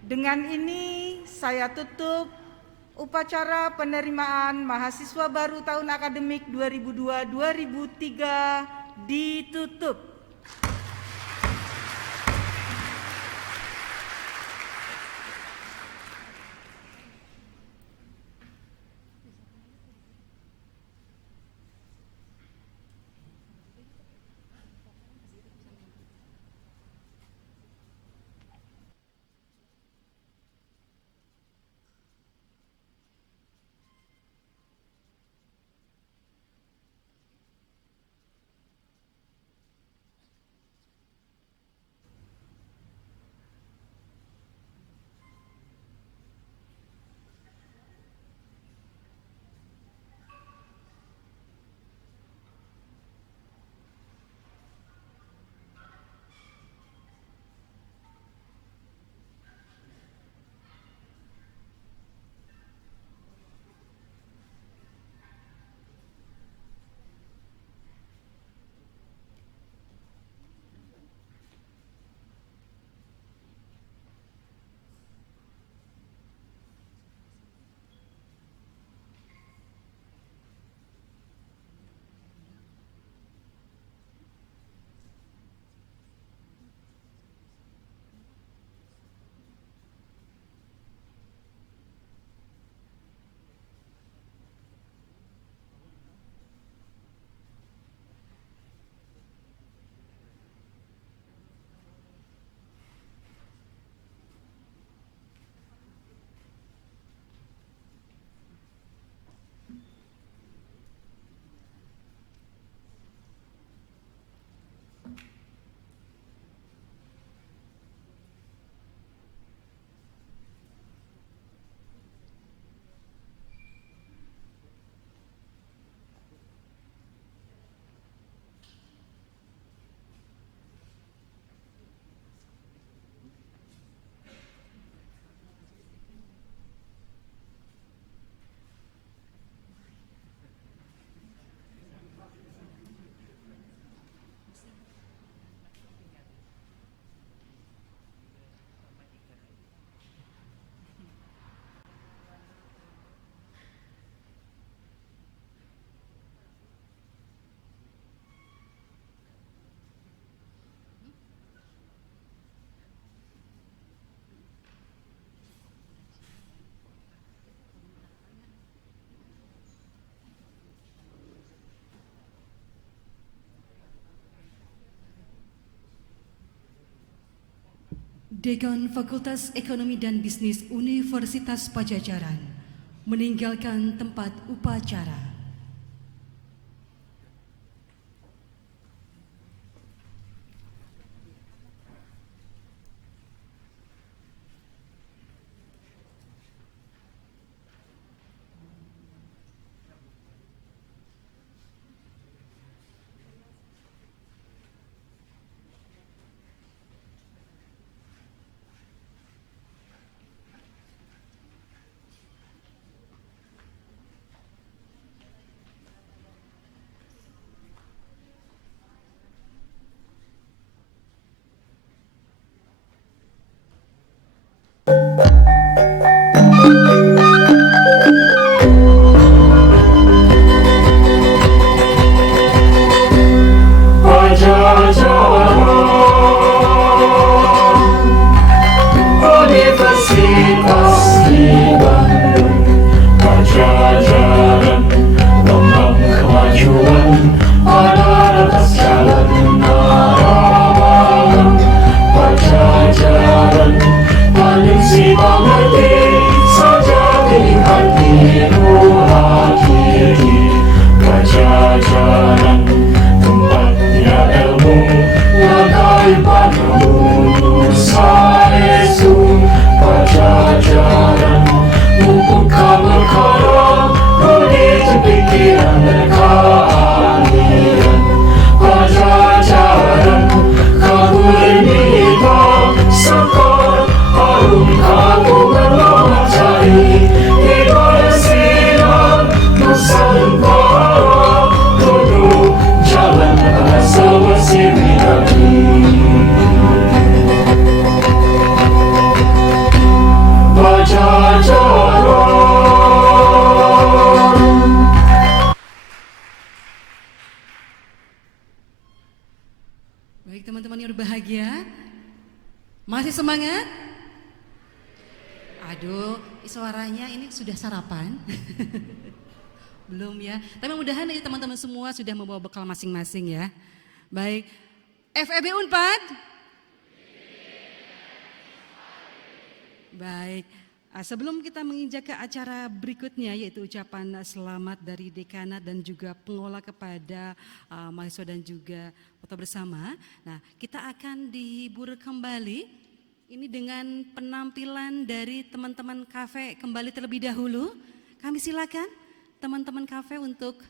Dengan ini saya tutup upacara penerimaan mahasiswa baru tahun akademik 2002-2003 ditutup. Dekan Fakultas Ekonomi dan Bisnis Universitas Pajajaran meninggalkan tempat upacara. Nusa Esu Pajajaran, membuka perkara budi pikiran dan keahlian. Pajajaran kabur mimpi sekar, harum kamu bermacari hidayah sinar Nusantara, duduk jalan rasa bersih-bersih. Baik teman-teman yang berbahagia, masih semangat? Aduh, suaranya ini sudah sarapan? Belum ya, tapi mudah-mudahan ini teman-teman semua sudah membawa bekal masing-masing ya. Baik, FEB Unpad? Baik, sebelum kita menginjak ke acara berikutnya yaitu ucapan selamat dari dekanat dan juga pengelola kepada mahasiswa dan juga foto bersama. Nah, kita akan dihibur kembali ini dengan penampilan dari teman-teman kafe kembali terlebih dahulu. Kami silakan teman-teman kafe untuk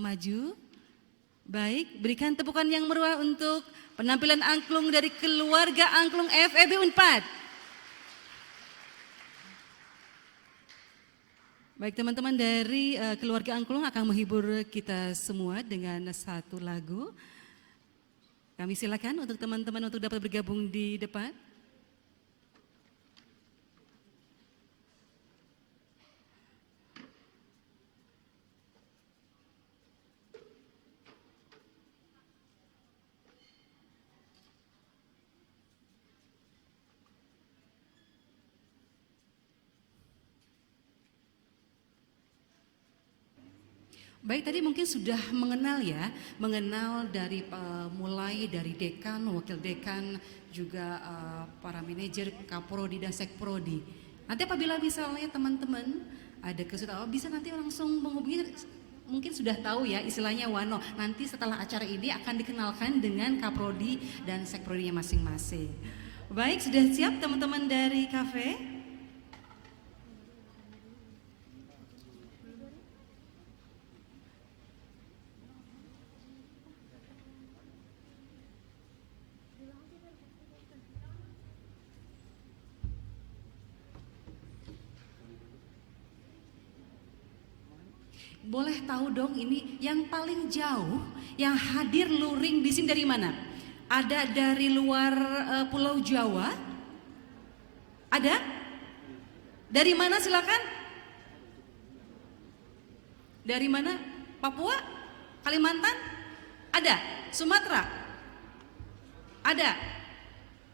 maju. Baik, berikan tepukan yang meriah untuk penampilan angklung dari keluarga angklung FEB Unpad. Baik, teman-teman dari keluarga angklung akan menghibur kita semua dengan satu lagu. Kami silakan untuk teman-teman untuk dapat bergabung di depan. Baik, tadi mungkin sudah mengenal ya, mengenal dari mulai dari dekan, wakil dekan, juga para manajer, kaprodi dan sekprodi. Nanti apabila misalnya teman-teman ada kesulitan, bisa nanti langsung menghubungi, mungkin sudah tahu ya istilahnya Wano. Nanti setelah acara ini akan dikenalkan dengan kaprodi dan sekprodinya masing-masing. Baik, sudah siap teman-teman dari kafe? Boleh tahu dong ini yang paling jauh yang hadir luring di sini dari mana? Ada dari luar Pulau Jawa? Ada? Dari mana silakan? Dari mana? Papua? Kalimantan? Ada? Sumatera? Ada?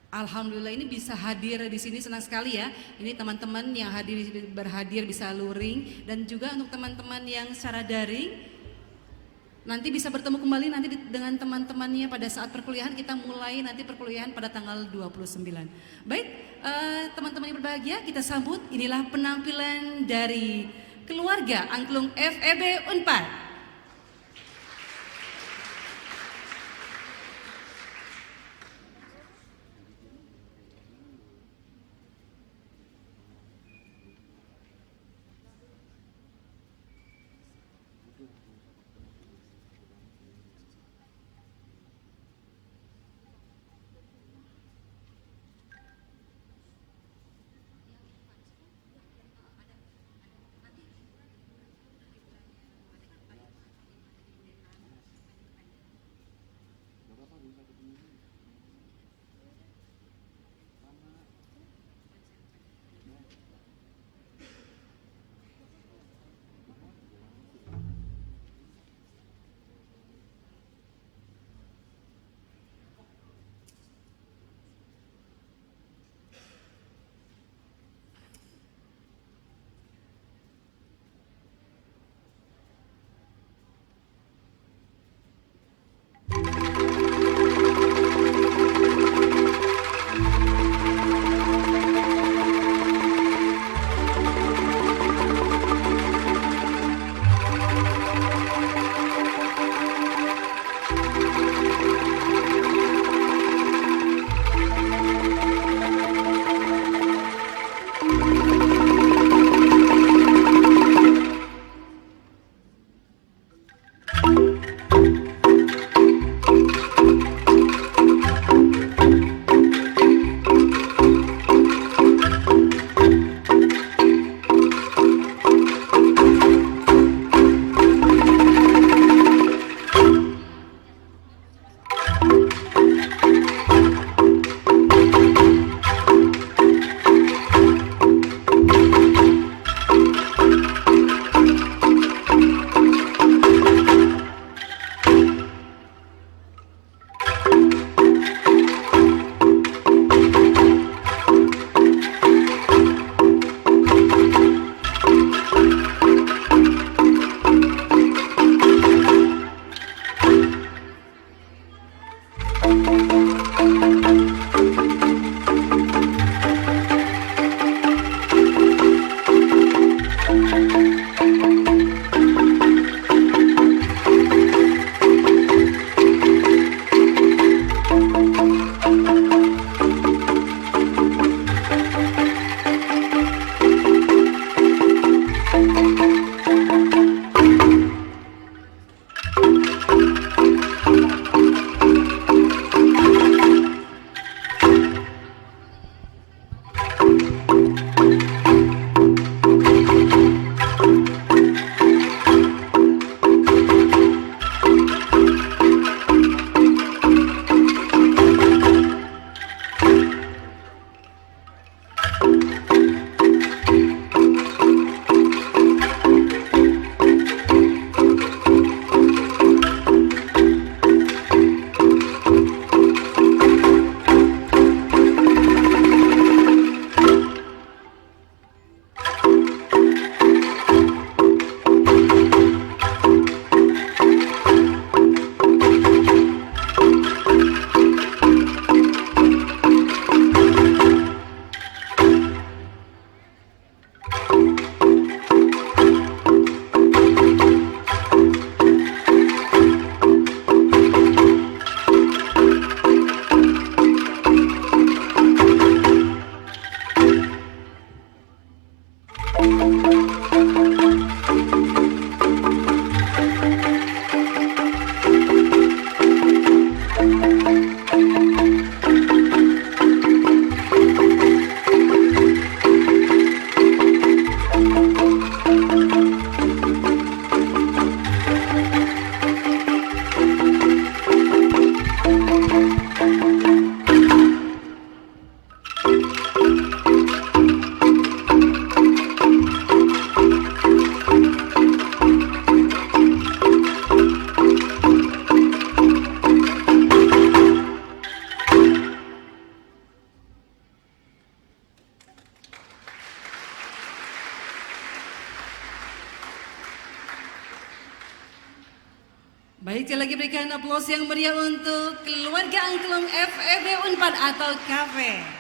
Alhamdulillah ini bisa hadir di sini, senang sekali ya. Ini teman-teman yang berhadir bisa luring, dan juga untuk teman-teman yang secara daring nanti bisa bertemu kembali nanti dengan teman-temannya pada saat perkuliahan. Kita mulai nanti perkuliahan pada tanggal 29. Baik, teman-teman yang berbahagia, kita sambut inilah penampilan dari keluarga angklung FEB Unpad. Baik, sekali lagi berikan aplaus yang meriah untuk keluarga angklung FEB Unpad atau KAFE.